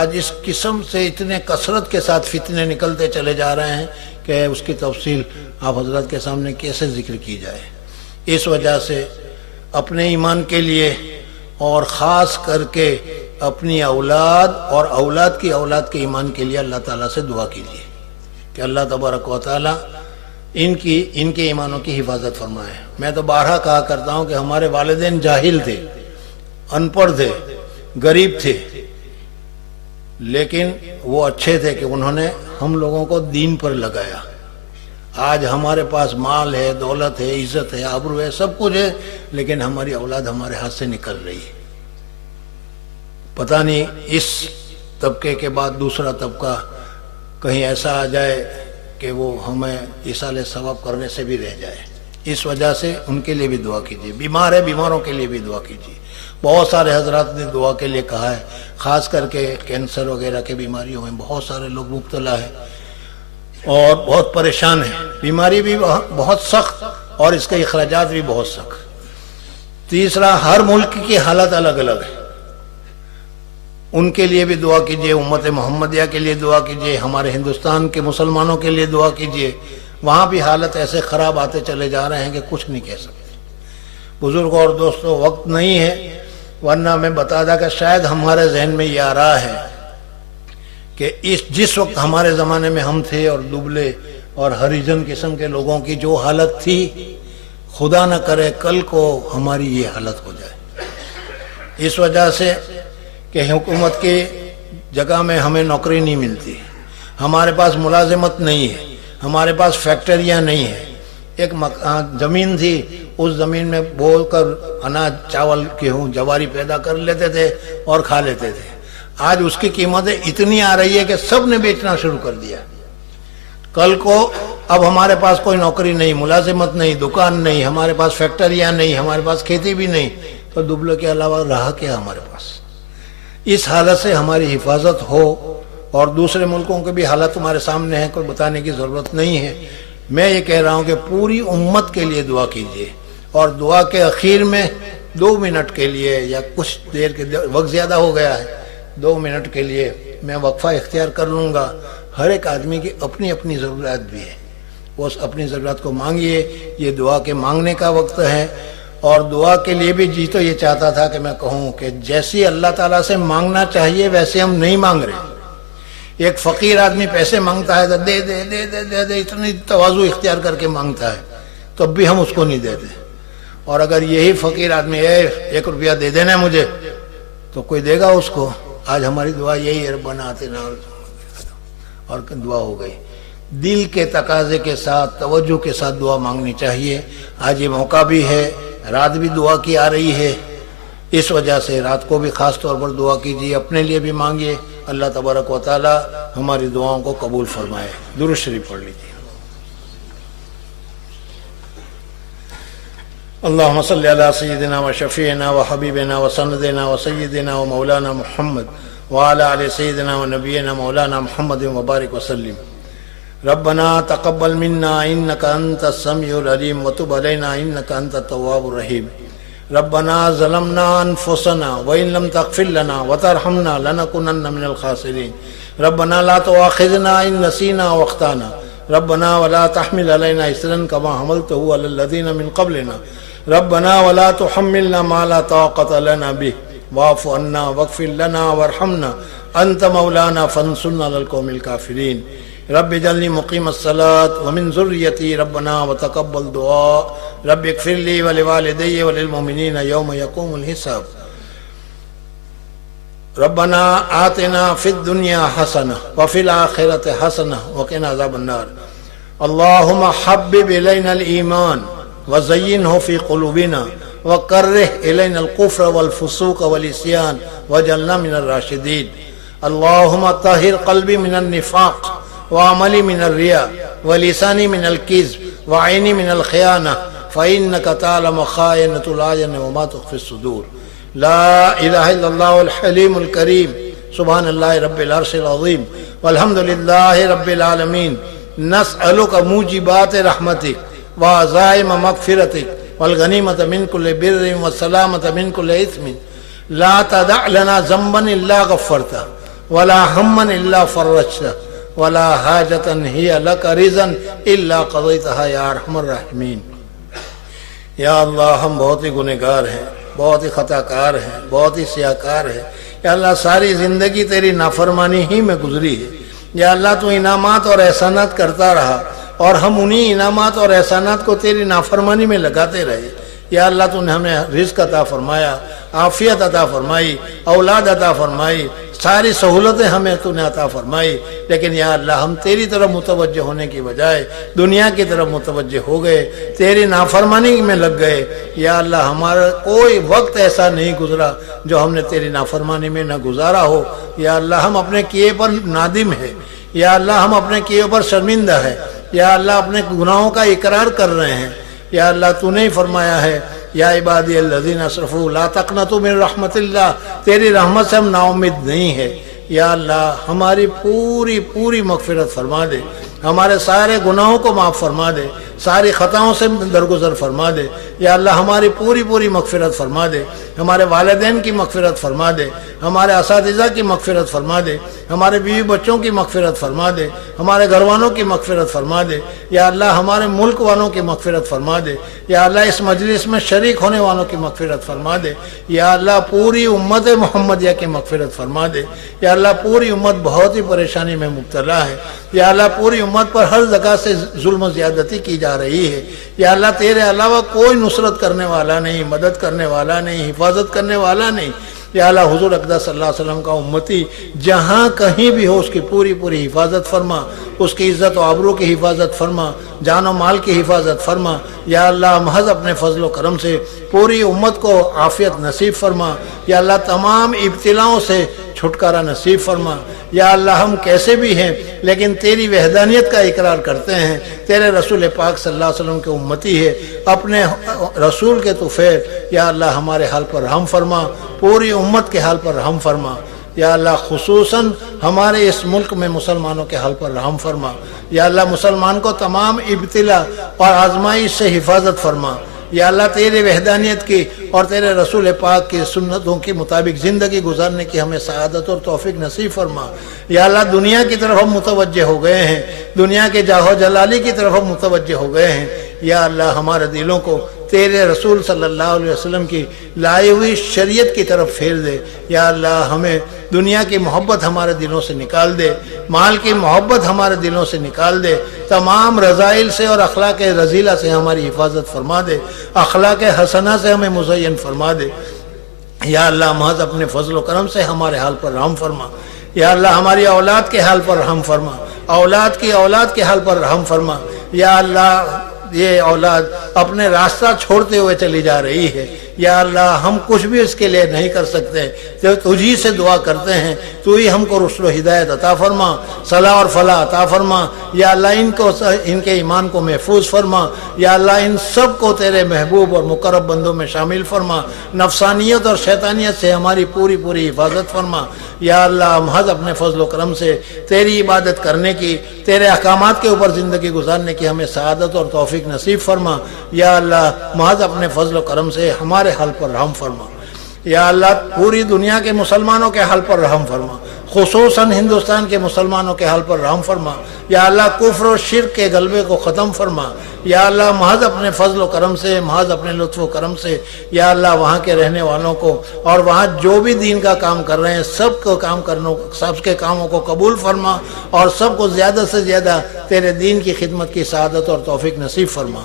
آج اس قسم سے اتنے کثرت کے ساتھ فتنے نکلتے چلے جا رہے ہیں کہ اس کی تفصیل آپ حضرات کے سامنے کیسے ذکر کی جائے۔ اس وجہ سے اپنے ایمان کے لیے اور خاص کر کے اپنی اولاد اور اولاد کی اولاد کے ایمان کے لیے اللہ تعالیٰ سے دعا کیجیے کہ اللہ تبارک و تعالیٰ ان کے ایمانوں کی حفاظت فرمائے۔ میں تو بارہا کہا کرتا ہوں کہ ہمارے والدین جاہل تھے، ان پڑھ تھے، غریب تھے، لیکن وہ اچھے تھے کہ انہوں نے ہم لوگوں کو دین پر لگایا۔ آج ہمارے پاس مال ہے، دولت ہے، عزت ہے، آبرو ہے، سب کچھ ہے، لیکن ہماری اولاد ہمارے ہاتھ سے نکل رہی ہے۔ پتہ نہیں اس طبقے کے بعد دوسرا طبقہ کہیں ایسا آ جائے کہ وہ ہمیں ایصال ثواب کرنے سے بھی رہ جائے۔ اس وجہ سے ان کے لیے بھی دعا کیجیے۔ بیمار ہے، بیماروں کے لیے بھی دعا کیجیے۔ بہت سارے حضرات نے دعا کے لیے کہا ہے، خاص کر کے کینسر وغیرہ کے بیماریوں میں بہت سارے لوگ مبتلا ہیں اور بہت پریشان ہیں۔ بیماری بھی بہت سخت اور اس کے اخراجات بھی بہت سخت۔ تیسرا، ہر ملک کی حالت الگ الگ ہے، ان کے لیے بھی دعا کیجیے۔ امت محمدیہ کے لیے دعا کیجیے، ہمارے ہندوستان کے مسلمانوں کے لیے دعا کیجیے۔ وہاں بھی حالت ایسے خراب آتے چلے جا رہے ہیں کہ کچھ نہیں کہہ سکتے۔ بزرگ اور دوستو، وقت نہیں ہے، ورنہ میں بتا کہ شاید ہمارے ذہن میں یہ آ رہا ہے کہ جس وقت ہمارے زمانے میں ہم تھے اور دبلے اور ہریجن قسم کے لوگوں کی جو حالت تھی، خدا نہ کرے کل کو ہماری یہ حالت ہو جائے۔ اس وجہ سے کہ حکومت کی جگہ میں ہمیں نوکری نہیں ملتی، ہمارے پاس ملازمت نہیں ہے، ہمارے پاس فیکٹریاں نہیں ہیں۔ ایک زمین تھی، اس زمین میں بو کر اناج، چاول، گیہوں، جواری پیدا کر لیتے تھے اور کھا لیتے تھے۔ آج اس کی قیمتیں اتنی آ رہی ہے کہ سب نے بیچنا شروع کر دیا۔ کل کو اب ہمارے پاس کوئی نوکری نہیں، ملازمت نہیں، دکان نہیں، ہمارے پاس فیکٹریاں نہیں، ہمارے پاس کھیتی بھی نہیں، تو دبلے کے علاوہ رہا کیا ہمارے پاس؟ اس حالت سے ہماری حفاظت ہو، اور دوسرے ملکوں کے بھی حالت تمہارے سامنے ہے، کوئی بتانے کی ضرورت نہیں ہے۔ میں یہ کہہ رہا ہوں کہ پوری امت کے لیے دعا کیجیے، اور دعا کے اخیر میں 2 منٹ کے لیے یا کچھ دیر کے وقت زیادہ ہو گیا ہے، 2 منٹ کے لیے میں وقفہ اختیار کر لوں گا۔ ہر ایک آدمی کی اپنی اپنی ضرورت بھی ہے، وہ اپنی ضرورت کو مانگیے۔ یہ دعا کے مانگنے کا وقت ہے، اور دعا کے لیے بھی جی تو یہ چاہتا تھا کہ میں کہوں کہ جیسی اللہ تعالیٰ سے مانگنا چاہیے ویسے ہم نہیں مانگ رہے۔ ایک فقیر آدمی پیسے مانگتا ہے تو دے دے دے دے دے دے، اتنی تواضع اختیار کر کے مانگتا ہے، تب بھی ہم اس کو نہیں دیتے۔ اور اگر یہی فقیر آدمی 1 روپیہ دے دینا مجھے، تو کوئی دے گا اس کو؟ آج ہماری دعا یہی ہے، ربنا آتنا، اور دعا ہو گئی۔ دل کے تقاضے کے ساتھ، توجہ کے ساتھ دعا مانگنی چاہیے۔ آج یہ موقع بھی ہے، رات بھی دعا کی آ رہی ہے، اس وجہ سے رات کو بھی خاص طور پر دعا کیجیے، اپنے لیے بھی مانگیے۔ اللہ تبارک و تعالی ہماری دعاؤں کو قبول فرمائے۔ درود شریف پڑھ لیجیے۔ اللہم صلی علی سیدنا و شفیعنا و حبیبنا و سندنا و سیدنا و مولانا محمد وعلی آل سیدنا و نبینا مولانا محمد وبارک وسلم۔ ربنا تقبل منا انك انت السميع العليم وتب علينا انك انت التواب الرحيم۔ ربنا ظلمنا انفسنا وان لم تغفر لنا وترحمنا لنكونن من الخاسرين۔ ربنا لا تؤاخذنا ان نسينا واخطانا، ربنا ولا تحمل علينا إصرا كما حملته على الذين من قبلنا، ربنا ولا تحملنا ما لا طاقة لنا به، واعف عنا واغفر لنا وارحمنا انت مولانا فانصرنا على القوم الكافرين۔ رب اجعلني مقيم الصلاة ومن ذريتي ربنا وتقبل دعاء، رب اغفر لي ولوالدي وللمؤمنين يوم يقوم الحساب۔ ربنا آتنا في الدنيا حسنة وفي الآخرة حسنة وقنا عذاب النار۔ اللهم حبب إلينا الإيمان وزينه في قلوبنا وكره إلينا الكفر والفسوق والعصيان واجعلنا من الراشدين۔ اللهم طهر قلبي من النفاق وعملي من الرياء ولساني من الكذب وعيني من الخيانة، فإنك تعلم خائنة الأعين وما تخفي الصدور۔ لا إله إلا الله الحليم الكريم، سبحان الله رب العرش العظيم، والحمد لله رب العالمين۔ نسألك موجبات رحمتك وعزائم مغفرتك والغنيمة من كل بر والسلامة من كل إثم، لا تدع لنا ذنبا إلا غفرته ولا هما إلا فرجته ولا حاجة هي لك رضا إلا قضيتها يا أرحم الراحمين۔ یا اللہ، ہم بہت ہی گنہگار ہیں، بہت ہی خطا کار ہیں، بہت ہی سیاہ کار ہیں۔ یا اللہ، ساری زندگی تیری نافرمانی ہی میں گزری ہے۔ یا اللہ، تو انعامات اور احسانات کرتا رہا، اور ہم انہی انعامات اور احسانات کو تیری نافرمانی میں لگاتے رہے۔ یا اللہ تو نے ہمیں رزق عطا فرمایا، عافیت عطا فرمائی، اولاد عطا فرمائی، ساری سہولتیں ہمیں تو نے عطا فرمائی، لیکن یا اللہ ہم تیری طرف متوجہ ہونے کی بجائے دنیا کی طرف متوجہ ہو گئے، تیری نافرمانی میں لگ گئے۔ یا اللہ ہمارا کوئی وقت ایسا نہیں گزرا جو ہم نے تیری نافرمانی میں نہ گزارا ہو۔ یا اللہ ہم اپنے کیے پر نادم ہیں، یا اللہ ہم اپنے کیے پر شرمندہ ہیں، یا اللہ اپنے گناہوں کا اقرار کر رہے ہیں۔ یا اللہ تو نے فرمایا ہے یا عبادی الذین اسرفوا لا تقنطوا من رحمت اللہ، تیری رحمت سے ہم نا امید نہیں ہے۔ یا اللہ ہماری پوری مغفرت فرما دے، ہمارے سارے گناہوں کو معاف فرما دے، ساری خطاؤں سے درگزر فرما دے۔ یا اللہ ہماری پوری مغفرت فرما دے، ہمارے والدین کی مغفرت فرما دے، ہمارے اساتذہ کی مغفرت فرما دے، ہمارے بیوی بچوں کی مغفرت فرما دے، ہمارے گھر والوں کی مغفرت فرما دے۔ یا اللہ ہمارے ملک والوں کی مغفرت فرما دے۔ یا اللہ اس مجلس میں شریک ہونے والوں کی مغفرت فرما دے۔ یا اللہ پوری امت محمدیہ کی مغفرت فرما دے۔ یا اللہ پوری امت بہت ہی پریشانی میں مبتلا ہے۔ یا اللہ پوری امت پر ہر جگہ سے ظلم و زیادتی کی جا رہی ہے۔ یا اللہ تیرے علاوہ کوئی نصرت کرنے والا نہیں، مدد کرنے والا نہیں، حفاظت کرنے والا نہیں۔ یا اللہ حضور اقدس صلی اللہ علیہ وسلم کا امتی جہاں کہیں بھی ہو اس کی پوری حفاظت فرما، اس کی عزت و آبرو کی حفاظت فرما، جان و مال کی حفاظت فرما۔ یا اللہ محض اپنے فضل و کرم سے پوری امت کو عافیت نصیب فرما۔ یا اللہ تمام ابتلاؤں سے چھٹکارا نصیب فرما۔ یا اللہ ہم کیسے بھی ہیں لیکن تیری وحدانیت کا اقرار کرتے ہیں، تیرے رسول پاک صلی اللہ علیہ وسلم کے امتی ہے، اپنے رسول کے طفیل۔ یا اللہ ہمارے حال پر رحم فرما، پوری امت کے حال پر رحم فرما۔ یا اللہ خصوصاً ہمارے اس ملک میں مسلمانوں کے حال پر رحم فرما۔ یا اللہ مسلمان کو تمام ابتلا اور آزمائش سے حفاظت فرما۔ یا اللہ تیرے وحدانیت کی اور تیرے رسول پاک کی سنتوں کے مطابق زندگی گزارنے کی ہمیں سعادت اور توفیق نصیب فرما۔ یا اللہ دنیا کی طرف ہم متوجہ ہو گئے ہیں، دنیا کے جاہ و جلالی کی طرف ہم متوجہ ہو گئے ہیں۔ یا اللہ ہمارے دلوں کو تیرے رسول صلی اللہ علیہ وسلم کی لائی ہوئی شریعت کی طرف پھیر دے۔ یا اللہ ہمیں دنیا کی محبت ہمارے دلوں سے نکال دے، مال کی محبت ہمارے دلوں سے نکال دے، تمام رذائل سے اور اخلاق رذیلہ سے ہماری حفاظت فرما دے، اخلاق حسنہ سے ہمیں مزین فرما دے۔ یا اللہ محض اپنے فضل و کرم سے ہمارے حال پر رحم فرما۔ یا اللہ ہماری اولاد کے حال پر رحم فرما، اولاد کے حال پر رحم فرما۔ یا اللہ یہ اولاد اپنے راستہ چھوڑتے ہوئے چلی جا رہی ہے۔ یا اللہ ہم کچھ بھی اس کے لیے نہیں کر سکتے، جو تجھی سے دعا کرتے ہیں تو ہی ہم کو رشد و ہدایت عطا فرما، صلاح اور فلاح عطا فرما۔ یا اللہ ان کے ایمان کو محفوظ فرما۔ یا اللہ ان سب کو تیرے محبوب اور مقرب بندوں میں شامل فرما، نفسانیت اور شیطانیت سے ہماری پوری حفاظت فرما۔ یا اللہ محض اپنے فضل و کرم سے تیری عبادت کرنے کی، تیرے احکامات کے اوپر زندگی گزارنے کی ہمیں سعادت اور توفیق نصیب فرما۔ یا اللہ محض اپنے فضل و کرم سے ہمارے حال پر رحم فرما۔ یا اللہ پوری دنیا کے مسلمانوں کے حال پر رحم فرما، خصوصاً ہندوستان کے مسلمانوں کے حال پر رحم فرما۔ یا اللہ کفر و شرک کے غلبے کو ختم فرما۔ یا اللہ محض اپنے فضل و کرم سے، محض اپنے لطف و کرم سے یا اللہ وہاں کے رہنے والوں کو اور وہاں جو بھی دین کا کام کر رہے ہیں سب کے کاموں کو قبول فرما، اور سب کو زیادہ سے زیادہ تیرے دین کی خدمت کی سعادت اور توفیق نصیب فرما۔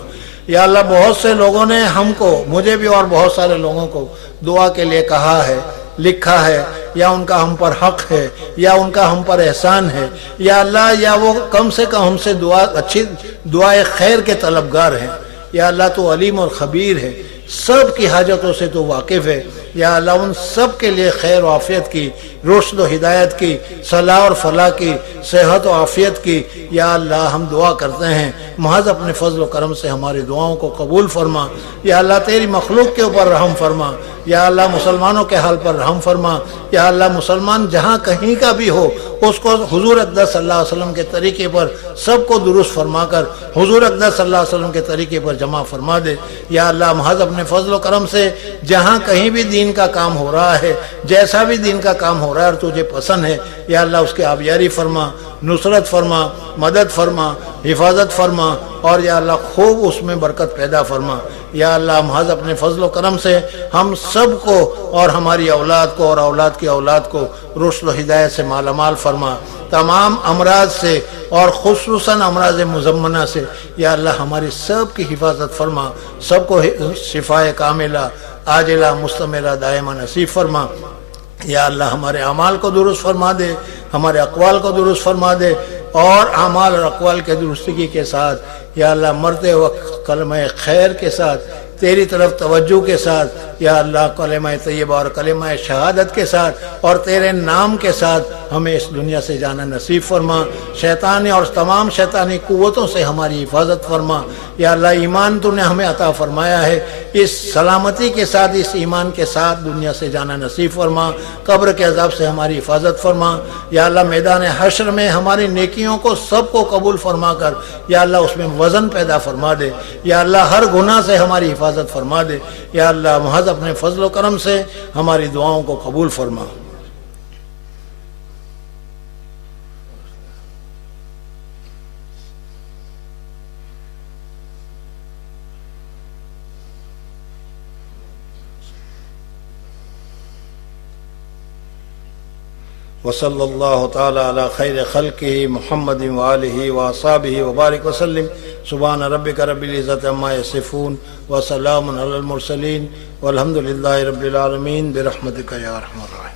یا اللہ بہت سے لوگوں نے ہم کو، مجھے بھی اور بہت سارے لوگوں کو دعا کے لیے کہا ہے، لکھا ہے، یا ان کا ہم پر حق ہے، یا ان کا ہم پر احسان ہے۔ یا اللہ یا وہ کم سے کم ہم سے اچھی دعائے خیر کے طلبگار ہیں۔ یا اللہ تو علیم اور خبیر ہے، سب کی حاجتوں سے تو واقف ہے۔ یا اللہ ان سب کے لیے خیر و عافیت کی، رشد و ہدایت کی، صلاح اور فلاح کی، صحت و عافیت کی یا اللہ ہم دعا کرتے ہیں، محض اپنے فضل و کرم سے ہماری دعاؤں کو قبول فرما۔ یا اللہ تیری مخلوق کے اوپر رحم فرما، یا اللہ مسلمانوں کے حال پر رحم فرما۔ یا اللہ مسلمان جہاں کہیں کا بھی ہو اس کو حضور اقدس صلی اللہ علیہ وسلم کے طریقے پر سب کو درست فرما کر حضور اقدس صلی اللہ علیہ وسلم کے طریقے پر جمع فرما دے۔ یا اللہ محض اپنے فضل و کرم سے جہاں کہیں بھی دین کا کام ہو رہا ہے، جیسا بھی دین کا کام ہو رہا ہے اور تجھے پسند ہے، یا اللہ اس کے آبیاری فرما، نصرت فرما، مدد فرما۔ حفاظت فرما، اور یا اللہ خوب اس میں برکت پیدا فرما۔ یا اللہ محض اپنے فضل و کرم سے ہم سب کو اور ہماری اولاد کو اور اولاد کی اولاد کو رشد و ہدایت سے مالا مال فرما۔ تمام امراض سے اور خصوصاً امراض مزمنہ سے یا اللہ ہماری سب کی حفاظت فرما، سب کو شفائے کاملہ عاجلہ مستمرہ دائمہ نصیب فرما۔ یا اللہ ہمارے اعمال کو درست فرما دے، ہمارے اقوال کو درست فرما دے، اور اعمال اور اقوال کے درستگی کے ساتھ یا اللہ مرتے وقت کلمہ خیر کے ساتھ تیری طرف توجہ کے ساتھ یا اللہ کلمہ طیبہ اور کلمہ شہادت کے ساتھ اور تیرے نام کے ساتھ ہمیں اس دنیا سے جانا نصیب فرما۔ شیطانی اور تمام شیطانی قوتوں سے ہماری حفاظت فرما۔ یا اللہ ایمان تو نے ہمیں عطا فرمایا ہے، اس سلامتی کے ساتھ اس ایمان کے ساتھ دنیا سے جانا نصیب فرما۔ قبر کے عذاب سے ہماری حفاظت فرما۔ یا اللہ میدان حشر میں ہماری نیکیوں کو سب کو قبول فرما کر یا اللہ اس میں وزن پیدا فرما دے۔ یا اللہ ہر گناہ سے ہماری حفاظت فرما دے۔ یا اللہ محض اپنے فضل و کرم سے ہماری دعاؤں کو قبول فرما۔ وصلی اللہ تعالی علی خیر خلقہ محمد وآلہ واصحابہ وبارک وسلم۔ سبحان ربک رب العزت عما یصفون وسلام علی المرسلین والحمد للہ رب العالمین برحمتک یا ارحم الراحمین۔